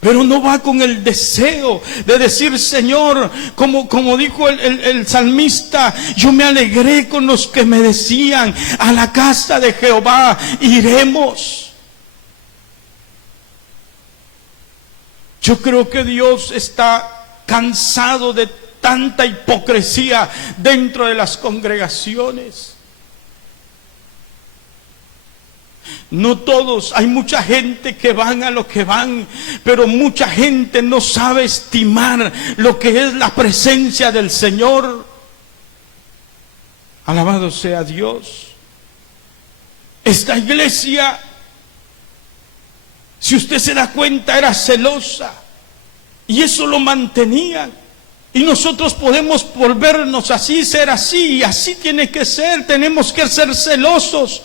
Pero no va con el deseo de decir: Señor, como dijo el salmista, yo me alegré con los que me decían, a la casa de Jehová iremos. Yo creo que Dios está cansado de tanta hipocresía dentro de las congregaciones. No todos, hay mucha gente que van a lo que van, pero mucha gente no sabe estimar lo que es la presencia del Señor. Alabado sea Dios. Esta iglesia, si usted se da cuenta, era celosa y eso lo mantenía. Y nosotros podemos volvernos así, ser así, y así tiene que ser. Tenemos que ser celosos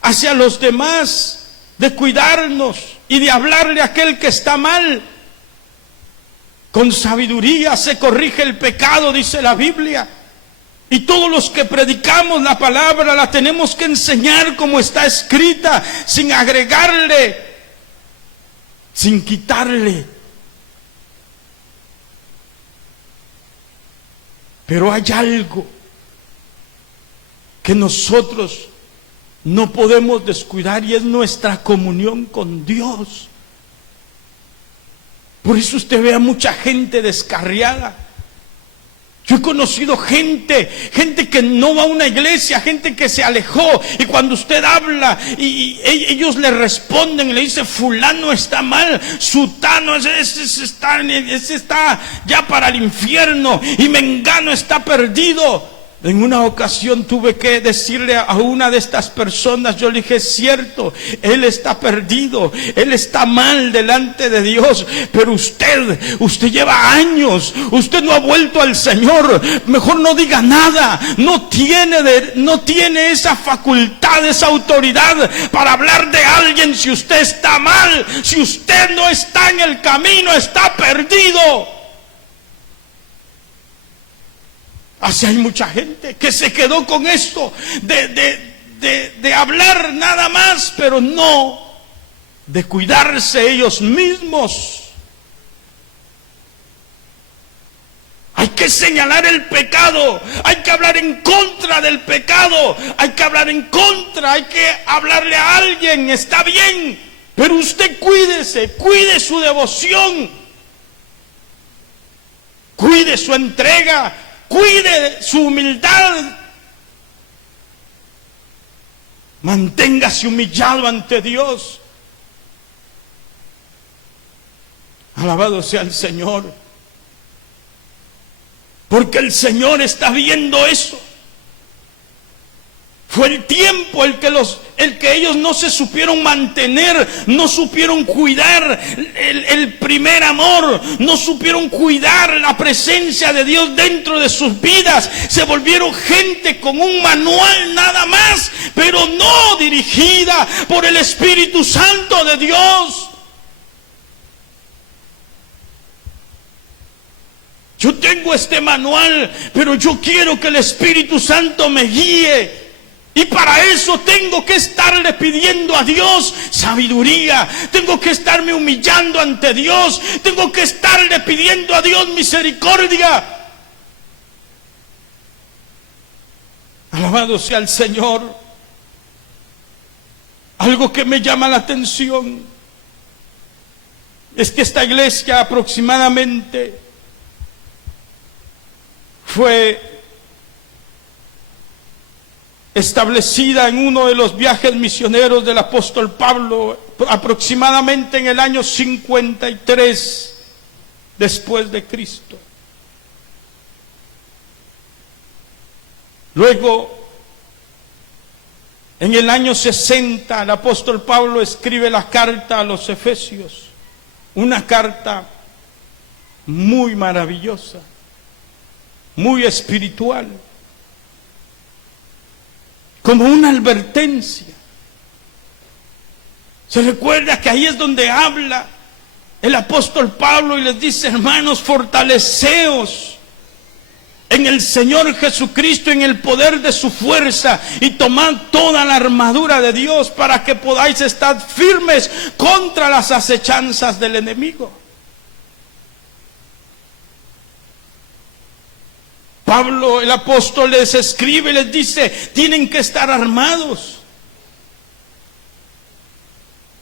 hacia los demás, de cuidarnos y de hablarle a aquel que está mal. Con sabiduría se corrige el pecado, dice la Biblia. Y todos los que predicamos la palabra la tenemos que enseñar como está escrita, sin agregarle, sin quitarle. Pero hay algo que nosotros no podemos descuidar y es nuestra comunión con Dios. Por eso usted ve a mucha gente descarriada. Yo he conocido gente que no va a una iglesia, gente que se alejó, y cuando usted habla y ellos le responden y le dicen: fulano está mal, sutano ese está ya para el infierno, y mengano está perdido. En una ocasión tuve que decirle a una de estas personas, yo le dije: es cierto, él está perdido, él está mal delante de Dios, pero usted lleva años, usted no ha vuelto al Señor, mejor no diga nada, no tiene esa facultad, esa autoridad para hablar de alguien si usted está mal, si usted no está en el camino, está perdido. Así hay mucha gente que se quedó con esto de hablar nada más, pero no de cuidarse ellos mismos. Hay que señalar el pecado, hay que hablar en contra del pecado, hay que hablar en contra, hay que hablarle a alguien, está bien, pero usted cuídese, cuide su devoción, cuide su entrega, cuide su humildad, manténgase humillado ante Dios. Alabado sea el Señor, porque el Señor está viendo eso. Fue el tiempo el que ellos no se supieron mantener, no supieron cuidar el primer amor, no supieron cuidar la presencia de Dios dentro de sus vidas. Se volvieron gente con un manual nada más, pero no dirigida por el Espíritu Santo de Dios. Yo tengo este manual, pero yo quiero que el Espíritu Santo me guíe. Y para eso tengo que estarle pidiendo a Dios sabiduría, tengo que estarme humillando ante Dios, tengo que estarle pidiendo a Dios misericordia. Alabado sea el Señor. Algo que me llama la atención es que esta iglesia aproximadamente fue establecida en uno de los viajes misioneros del apóstol Pablo, aproximadamente en el año 53 después de Cristo. Luego, en el año 60, el apóstol Pablo escribe la carta a los Efesios, una carta muy maravillosa, muy espiritual, como una advertencia. Se recuerda que ahí es donde habla el apóstol Pablo y les dice: hermanos, fortaleceos en el Señor Jesucristo, en el poder de su fuerza, y tomad toda la armadura de Dios para que podáis estar firmes contra las acechanzas del enemigo. Pablo, el apóstol, les escribe y les dice: tienen que estar armados,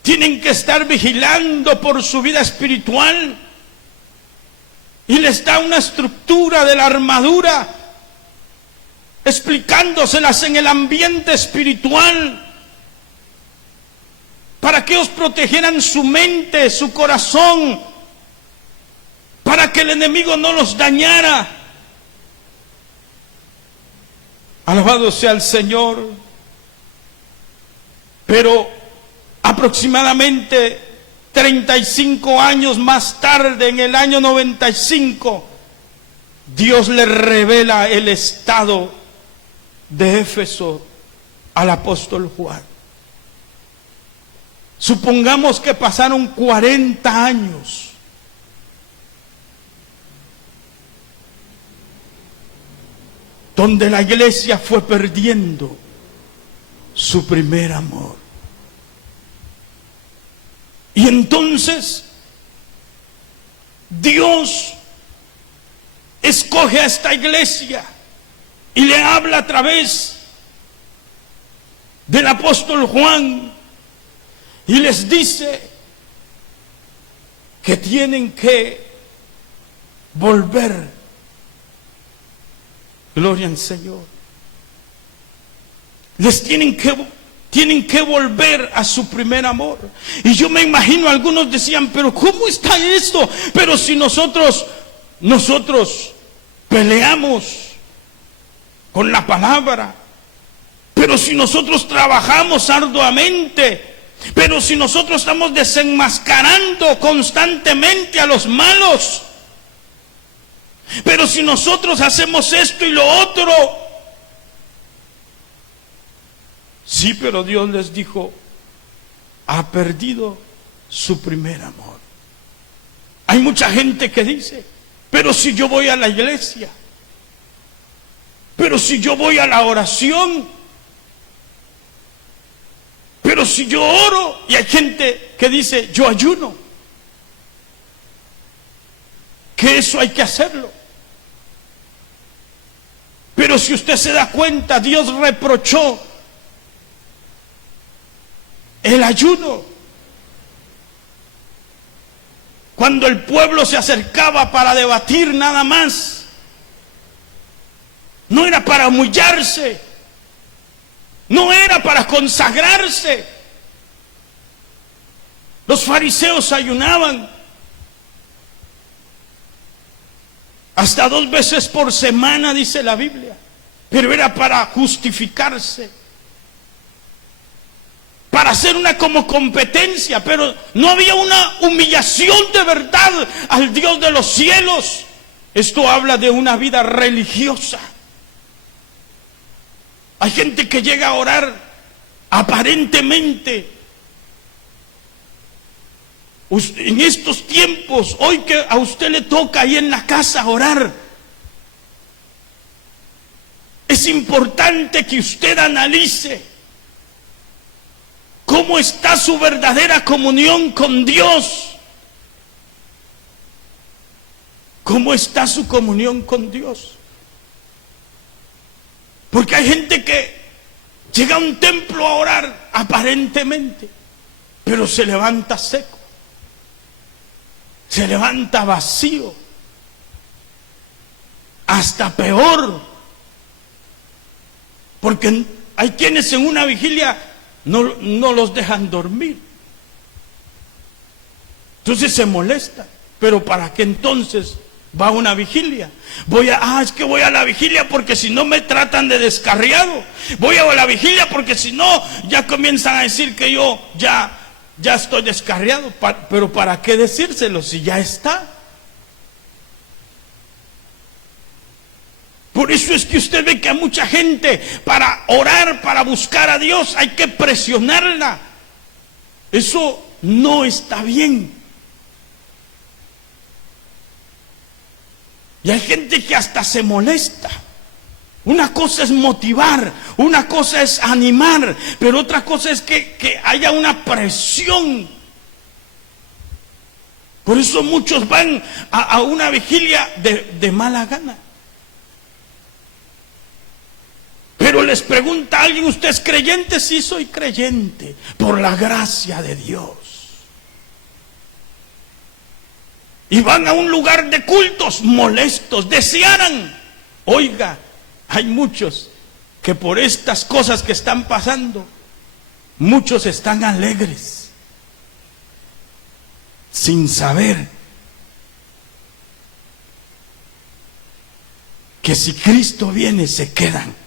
tienen que estar vigilando por su vida espiritual, y les da una estructura de la armadura, explicándoselas en el ambiente espiritual, para que ellos protegieran su mente, su corazón, para que el enemigo no los dañara. Alabado sea el Señor. Pero aproximadamente 35 años más tarde, en el año 95, Dios le revela el estado de Éfeso al apóstol Juan. Supongamos que pasaron 40 años. Donde la iglesia fue perdiendo su primer amor. Y entonces Dios escoge a esta iglesia y le habla a través del apóstol Juan y les dice que tienen que volver. Gloria al Señor. Les tienen que volver a su primer amor. Y yo me imagino, algunos decían, pero ¿cómo está esto? Pero si nosotros peleamos con la palabra, pero si nosotros trabajamos arduamente, pero si nosotros estamos desenmascarando constantemente a los malos, pero si nosotros hacemos esto y lo otro. Sí, pero Dios les dijo, ha perdido su primer amor. Hay mucha gente que dice, pero si yo voy a la iglesia, pero si yo voy a la oración, pero si yo oro, y hay gente que dice, yo ayuno, que eso hay que hacerlo. Pero si usted se da cuenta, Dios reprochó el ayuno. Cuando el pueblo se acercaba para debatir nada más, no era para humillarse, no era para consagrarse. Los fariseos ayunaban hasta 2 veces por semana, dice la Biblia, pero era para justificarse, para hacer una como competencia, pero no había una humillación de verdad al Dios de los cielos. Esto habla de una vida religiosa. Hay gente que llega a orar aparentemente. En estos tiempos, hoy que a usted le toca ahí en la casa orar, es importante que usted analice cómo está su verdadera comunión con Dios. ¿Cómo está su comunión con Dios? Porque hay gente que llega a un templo a orar aparentemente, pero se levanta seco, se levanta vacío, hasta peor, porque hay quienes en una vigilia no los dejan dormir. Entonces se molesta. Pero ¿para qué entonces va a una vigilia? Es que voy a la vigilia porque si no me tratan de descarriado. Voy a la vigilia porque si no ya comienzan a decir que yo ya estoy descarriado. Pero ¿para qué decírselo si ya está? Por eso es que usted ve que a mucha gente, para orar, para buscar a Dios, hay que presionarla. Eso no está bien. Y hay gente que hasta se molesta. Una cosa es motivar, una cosa es animar, pero otra cosa es que haya una presión. Por eso muchos van a una vigilia de mala gana. Pero les pregunta a alguien, ¿usted es creyente? Sí, soy creyente, por la gracia de Dios. Y van a un lugar de cultos molestos, desearan. Oiga, hay muchos que por estas cosas que están pasando, muchos están alegres, sin saber que si Cristo viene se quedan.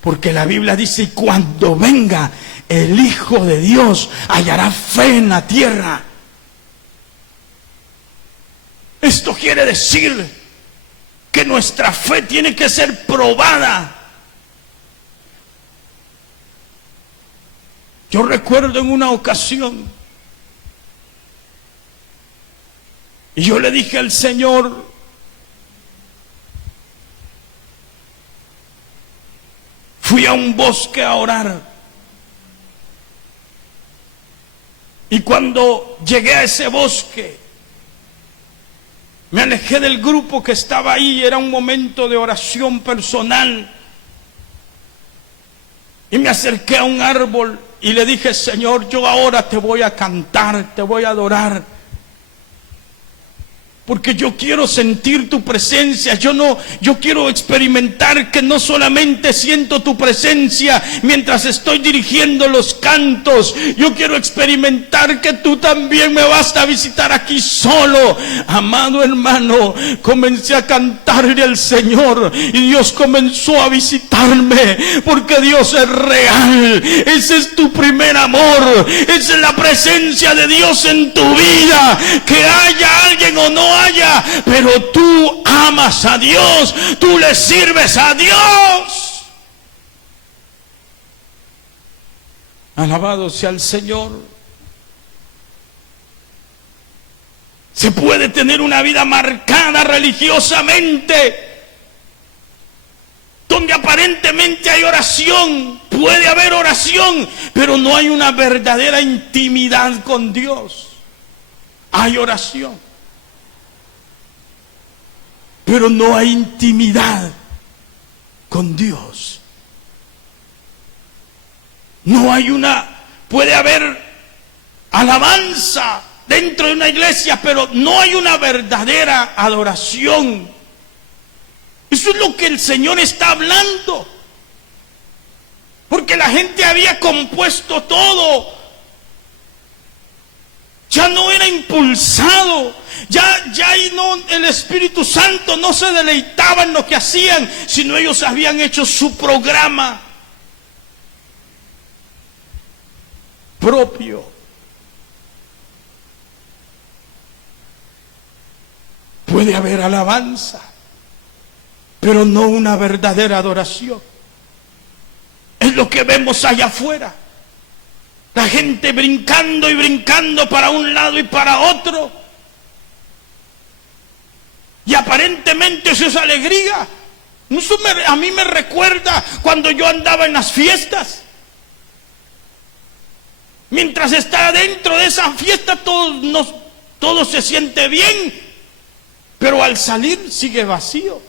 Porque la Biblia dice, cuando venga, el Hijo de Dios hallará fe en la tierra. Esto quiere decir que nuestra fe tiene que ser probada. Yo recuerdo en una ocasión, y yo le dije al Señor, fui a un bosque a orar, y cuando llegué a ese bosque, me alejé del grupo que estaba ahí, era un momento de oración personal, y me acerqué a un árbol y le dije, Señor, yo ahora te voy a cantar, te voy a adorar, porque yo quiero sentir tu presencia. Yo quiero experimentar que no solamente siento tu presencia mientras estoy dirigiendo los cantos. Yo quiero experimentar que tú también me vas a visitar aquí solo. Amado hermano, comencé a cantarle al Señor y Dios comenzó a visitarme, porque Dios es real. Ese es tu primer amor. Esa es la presencia de Dios en tu vida. Que haya alguien o no haya, pero tú amas a Dios, tú le sirves a Dios. Alabado sea el Señor. Se puede tener una vida marcada religiosamente, donde aparentemente hay oración, puede haber oración, pero no hay una verdadera intimidad con Dios. Hay oración, pero no hay intimidad con Dios. No hay puede haber alabanza dentro de una iglesia, pero no hay una verdadera adoración. Eso es lo que el Señor está hablando. Porque la gente había compuesto todo. Ya no era impulsado, ya no, el Espíritu Santo no se deleitaba en lo que hacían, sino ellos habían hecho su programa propio. Puede haber alabanza, pero no una verdadera adoración. Es lo que vemos allá afuera. La gente brincando y brincando para un lado y para otro. Y aparentemente eso es alegría. Eso a mí me recuerda cuando yo andaba en las fiestas. Mientras está dentro de esa fiesta todo se siente bien, pero al salir sigue vacío.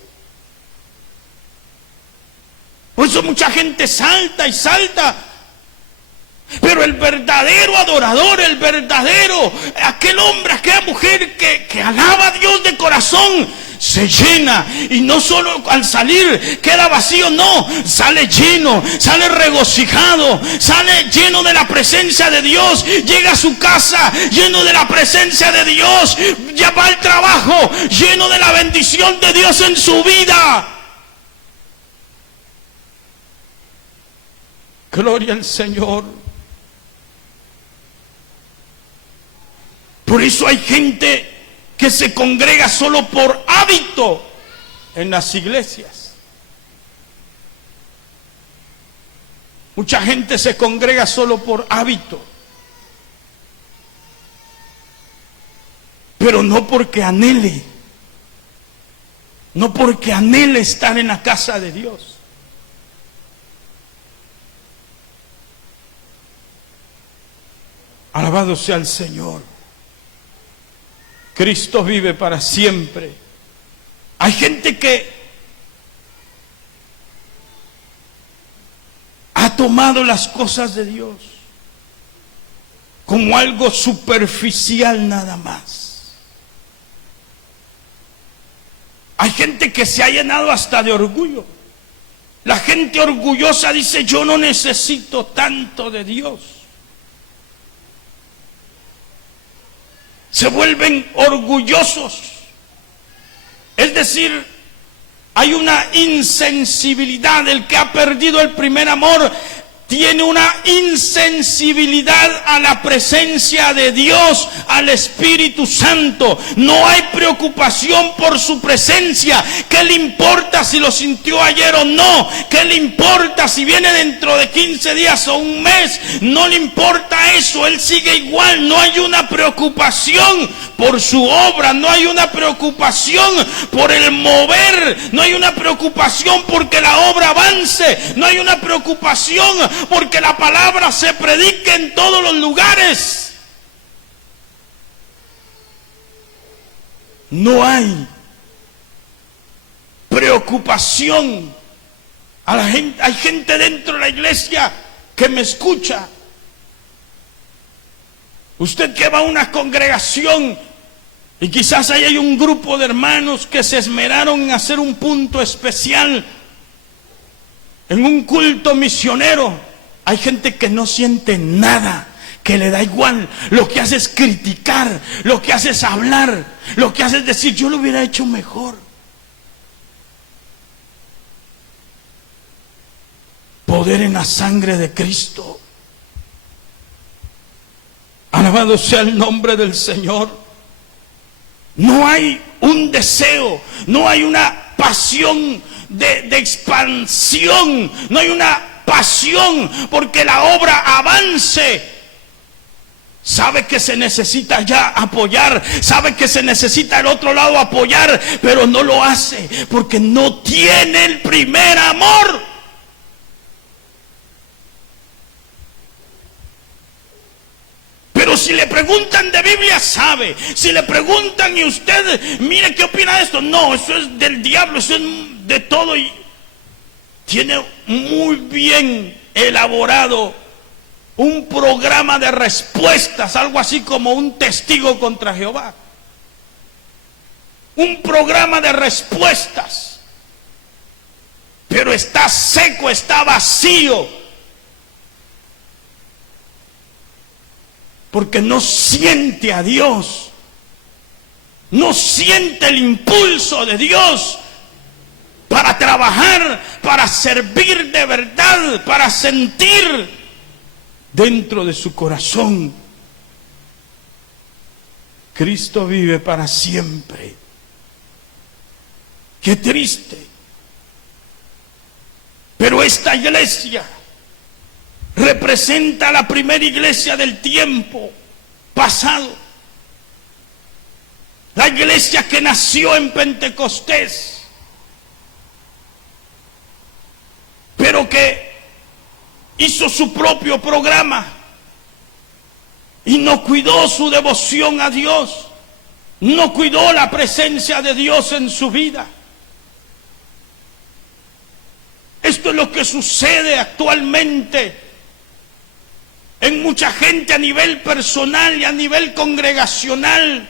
Por eso mucha gente salta y salta. Pero el verdadero adorador, el verdadero, aquel hombre, aquella mujer que alaba a Dios de corazón, se llena. Y no solo al salir queda vacío, no, sale lleno, sale regocijado, sale lleno de la presencia de Dios. Llega a su casa lleno de la presencia de Dios. Ya va al trabajo lleno de la bendición de Dios en su vida. Gloria al Señor. Por eso hay gente que se congrega solo por hábito en las iglesias. Mucha gente se congrega solo por hábito, pero no porque anhele estar en la casa de Dios. Alabado sea el Señor. Cristo vive para siempre. Hay gente que ha tomado las cosas de Dios como algo superficial nada más. Hay gente que se ha llenado hasta de orgullo. La gente orgullosa dice, yo no necesito tanto de Dios. Se vuelven orgullosos. Es decir, hay una insensibilidad. El que ha perdido el primer amor tiene una insensibilidad a la presencia de Dios, al Espíritu Santo. No hay preocupación por su presencia. ¿Qué le importa si lo sintió ayer o no? ¿Qué le importa si viene dentro de 15 días o un mes? No le importa eso. Él sigue igual. No hay una preocupación por su obra. No hay una preocupación por el mover. No hay una preocupación porque la obra avance. No hay una preocupación porque la palabra se predique en todos los lugares. No hay preocupación. A la gente, hay gente dentro de la iglesia que me escucha. Usted que va a una congregación y quizás ahí hay un grupo de hermanos que se esmeraron en hacer un punto especial en un culto misionero. Hay gente que no siente nada, que le da igual. Lo que hace es criticar, lo que hace es hablar, lo que hace es decir, yo lo hubiera hecho mejor. Poder en la sangre de Cristo. Alabado sea el nombre del Señor. No hay un deseo, no hay una pasión de expansión, no hay una pasión porque la obra avance. Sabe que se necesita ya apoyar, sabe que se necesita el otro lado apoyar, pero no lo hace porque no tiene el primer amor. Pero si le preguntan de Biblia, sabe. Si le preguntan y usted, mire qué opina de esto, no, eso es del diablo, eso es de todo. Y tiene muy bien elaborado un programa de respuestas, algo así como un testigo contra Jehová. Un programa de respuestas. Pero está seco, está vacío. Porque no siente a Dios. No siente el impulso de Dios para trabajar, para servir de verdad, para sentir dentro de su corazón. Cristo vive para siempre. Qué triste. Pero esta iglesia representa la primera iglesia del tiempo pasado. La iglesia que nació en Pentecostés, pero que hizo su propio programa y no cuidó su devoción a Dios, no cuidó la presencia de Dios en su vida. Esto es lo que sucede actualmente en mucha gente a nivel personal y a nivel congregacional,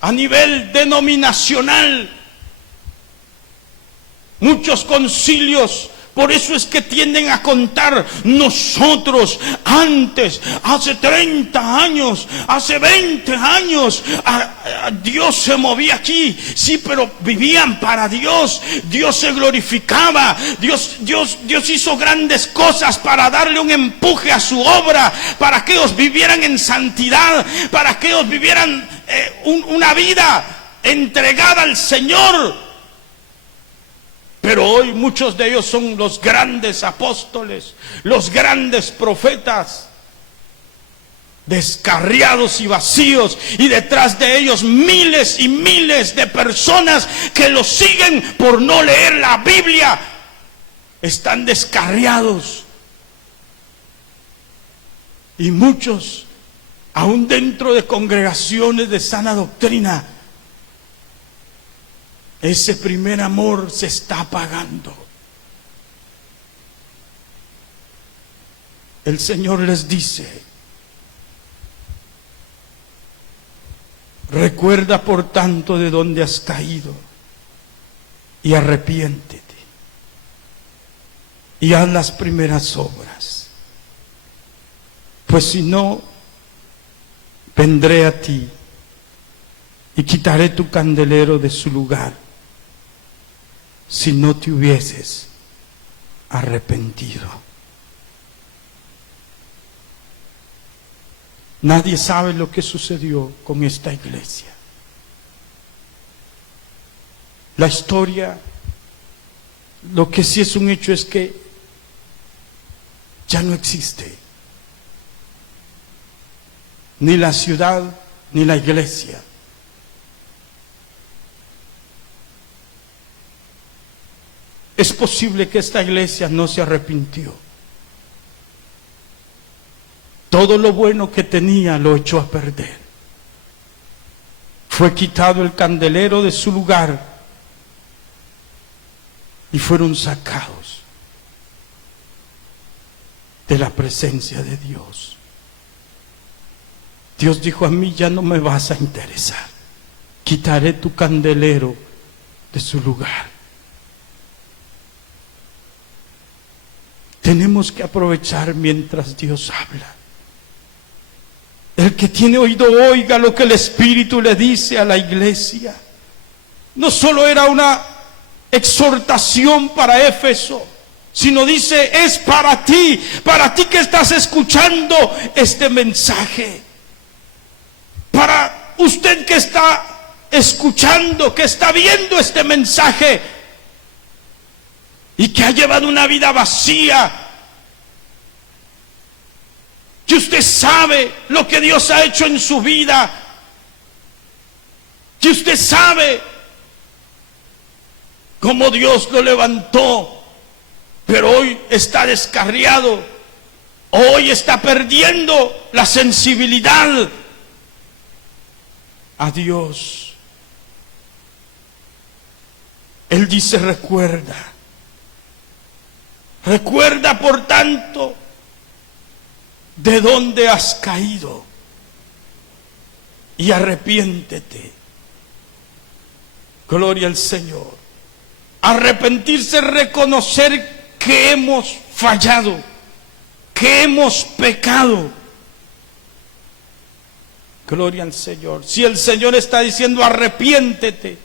a nivel denominacional. Muchos concilios, por eso es que tienden a contar, nosotros antes, hace 30 años, hace 20 años, Dios se movía aquí, sí, pero vivían para Dios, Dios se glorificaba, Dios hizo grandes cosas para darle un empuje a su obra, para que ellos vivieran en santidad, para que ellos vivieran una vida entregada al Señor. Pero hoy muchos de ellos son los grandes apóstoles, los grandes profetas, descarriados y vacíos, y detrás de ellos miles y miles de personas que los siguen por no leer la Biblia. Están descarriados. Y muchos, aún dentro de congregaciones de sana doctrina, ese primer amor se está apagando. El Señor les dice: recuerda por tanto de dónde has caído y arrepiéntete y haz las primeras obras, pues si no, vendré a ti y quitaré tu candelero de su lugar, si no te hubieses arrepentido. Nadie sabe lo que sucedió con esta iglesia. La historia, lo que sí es un hecho es que ya no existe ni la ciudad ni la iglesia. Es posible que esta iglesia no se arrepintió. Todo lo bueno que tenía lo echó a perder. Fue quitado el candelero de su lugar y fueron sacados de la presencia de Dios. Dios dijo: a mí ya no me vas a interesar. Quitaré tu candelero de su lugar. Tenemos que aprovechar mientras Dios habla. El que tiene oído, oiga lo que el Espíritu le dice a la iglesia. No solo era una exhortación para Éfeso, sino dice, es para ti que estás escuchando este mensaje. Para usted que está escuchando, que está viendo este mensaje y que ha llevado una vida vacía, que usted sabe lo que Dios ha hecho en su vida, que usted sabe cómo Dios lo levantó, pero hoy está descarriado, hoy está perdiendo la sensibilidad a Dios. Él dice: recuerda por tanto de dónde has caído y arrepiéntete. Gloria al Señor. Arrepentirse es reconocer que hemos fallado, que hemos pecado. Gloria al Señor. Si el Señor está diciendo arrepiéntete,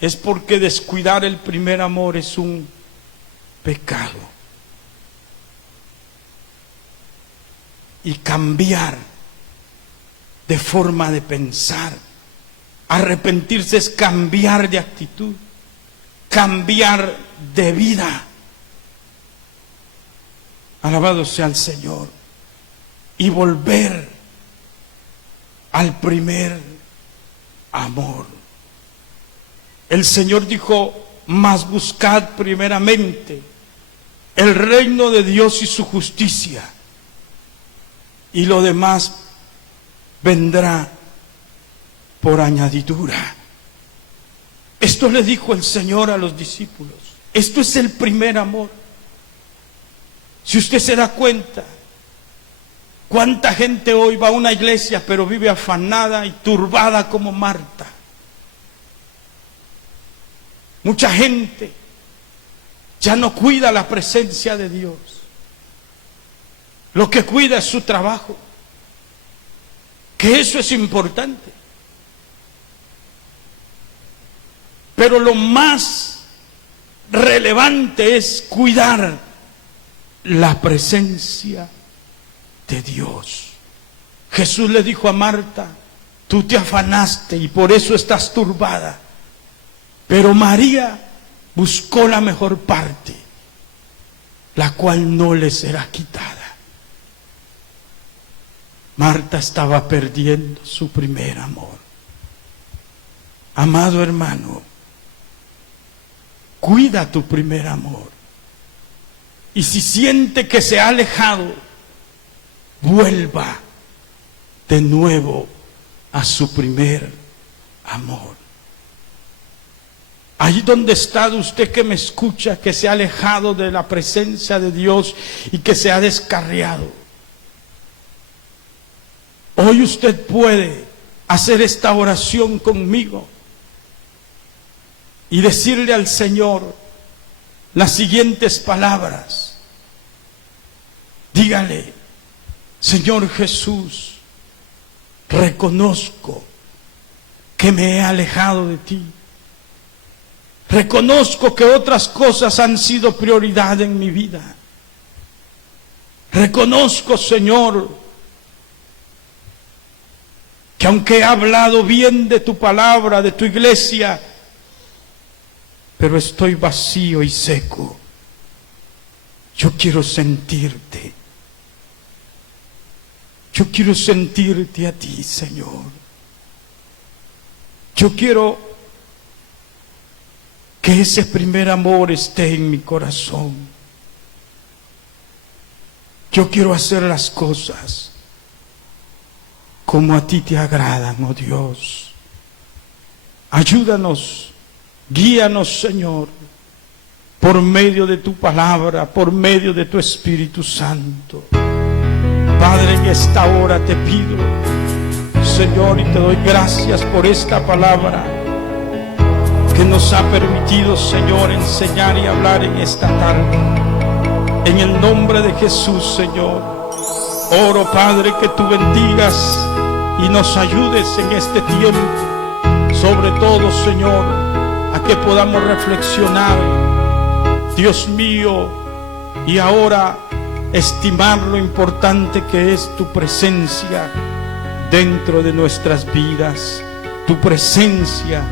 es porque descuidar el primer amor es un pecado. Y cambiar de forma de pensar. Arrepentirse es cambiar de actitud, cambiar de vida. Alabado sea el Señor. Y volver al primer amor. El Señor dijo: mas buscad primeramente el reino de Dios y su justicia, y lo demás vendrá por añadidura. Esto le dijo el Señor a los discípulos. Esto es el primer amor. Si usted se da cuenta, cuánta gente hoy va a una iglesia pero vive afanada y turbada como Marta. Mucha gente ya no cuida la presencia de Dios. Lo que cuida es su trabajo, que eso es importante. Pero lo más relevante es cuidar la presencia de Dios. Jesús le dijo a Marta: tú te afanaste y por eso estás turbada, pero María buscó la mejor parte, la cual no le será quitada. Marta estaba perdiendo su primer amor. Amado hermano, cuida tu primer amor. Y si siente que se ha alejado, vuelva de nuevo a su primer amor. Ahí donde está usted que me escucha, que se ha alejado de la presencia de Dios y que se ha descarriado, hoy usted puede hacer esta oración conmigo y decirle al Señor las siguientes palabras. Dígale: Señor Jesús, reconozco que me he alejado de ti. Reconozco que otras cosas han sido prioridad en mi vida. Reconozco, Señor, que aunque he hablado bien de tu palabra, de tu iglesia, pero estoy vacío y seco. Yo quiero sentirte. Yo quiero sentirte a ti, Señor. Yo quiero que ese primer amor esté en mi corazón. Yo quiero hacer las cosas como a ti te agradan, oh Dios. Ayúdanos, guíanos, Señor, por medio de tu palabra, por medio de tu Espíritu Santo. Padre, en esta hora te pido, Señor, y te doy gracias por esta palabra que nos ha permitido, Señor, enseñar y hablar en esta tarde. En el nombre de Jesús, Señor, oro, Padre, que tú bendigas y nos ayudes en este tiempo, sobre todo, Señor, a que podamos reflexionar, Dios mío, y ahora estimar lo importante que es tu presencia dentro de nuestras vidas, tu presencia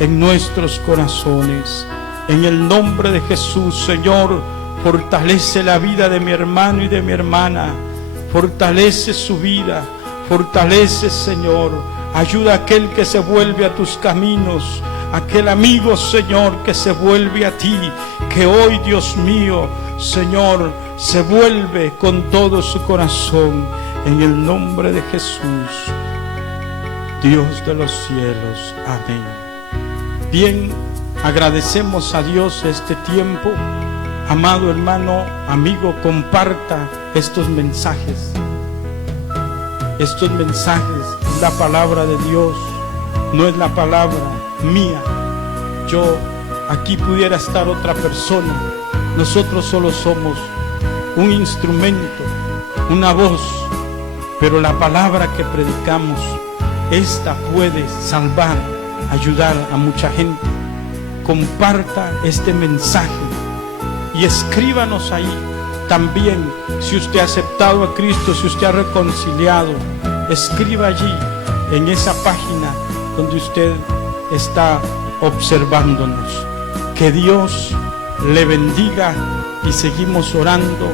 en nuestros corazones. En el nombre de Jesús, Señor, fortalece la vida de mi hermano y de mi hermana, fortalece su vida, fortalece, Señor, ayuda a aquel que se vuelve a tus caminos, aquel amigo, Señor, que se vuelve a ti, que hoy, Dios mío, Señor, se vuelve con todo su corazón, en el nombre de Jesús, Dios de los cielos. Amén. Bien, agradecemos a Dios este tiempo. Amado hermano, amigo, comparta estos mensajes. Estos mensajes es la palabra de Dios, no es la palabra mía. Yo, aquí pudiera estar otra persona. Nosotros solo somos un instrumento, una voz, pero la palabra que predicamos, esta puede salvar, ayudar a mucha gente. Comparta este mensaje y escríbanos ahí también. Si usted ha aceptado a Cristo, si usted ha reconciliado, escriba allí en esa página donde usted está observándonos. Que Dios le bendiga y seguimos orando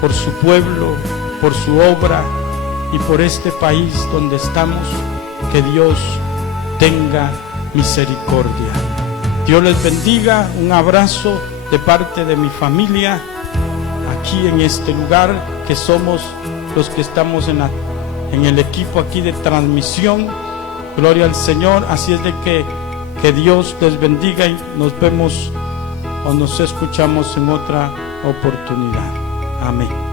por su pueblo, por su obra y por este país donde estamos. Que Dios tenga misericordia. Dios les bendiga. Un abrazo de parte de mi familia aquí en este lugar, que somos los que estamos en el equipo aquí de transmisión. Gloria al Señor. Así es de que Dios les bendiga y nos vemos o nos escuchamos en otra oportunidad. Amén.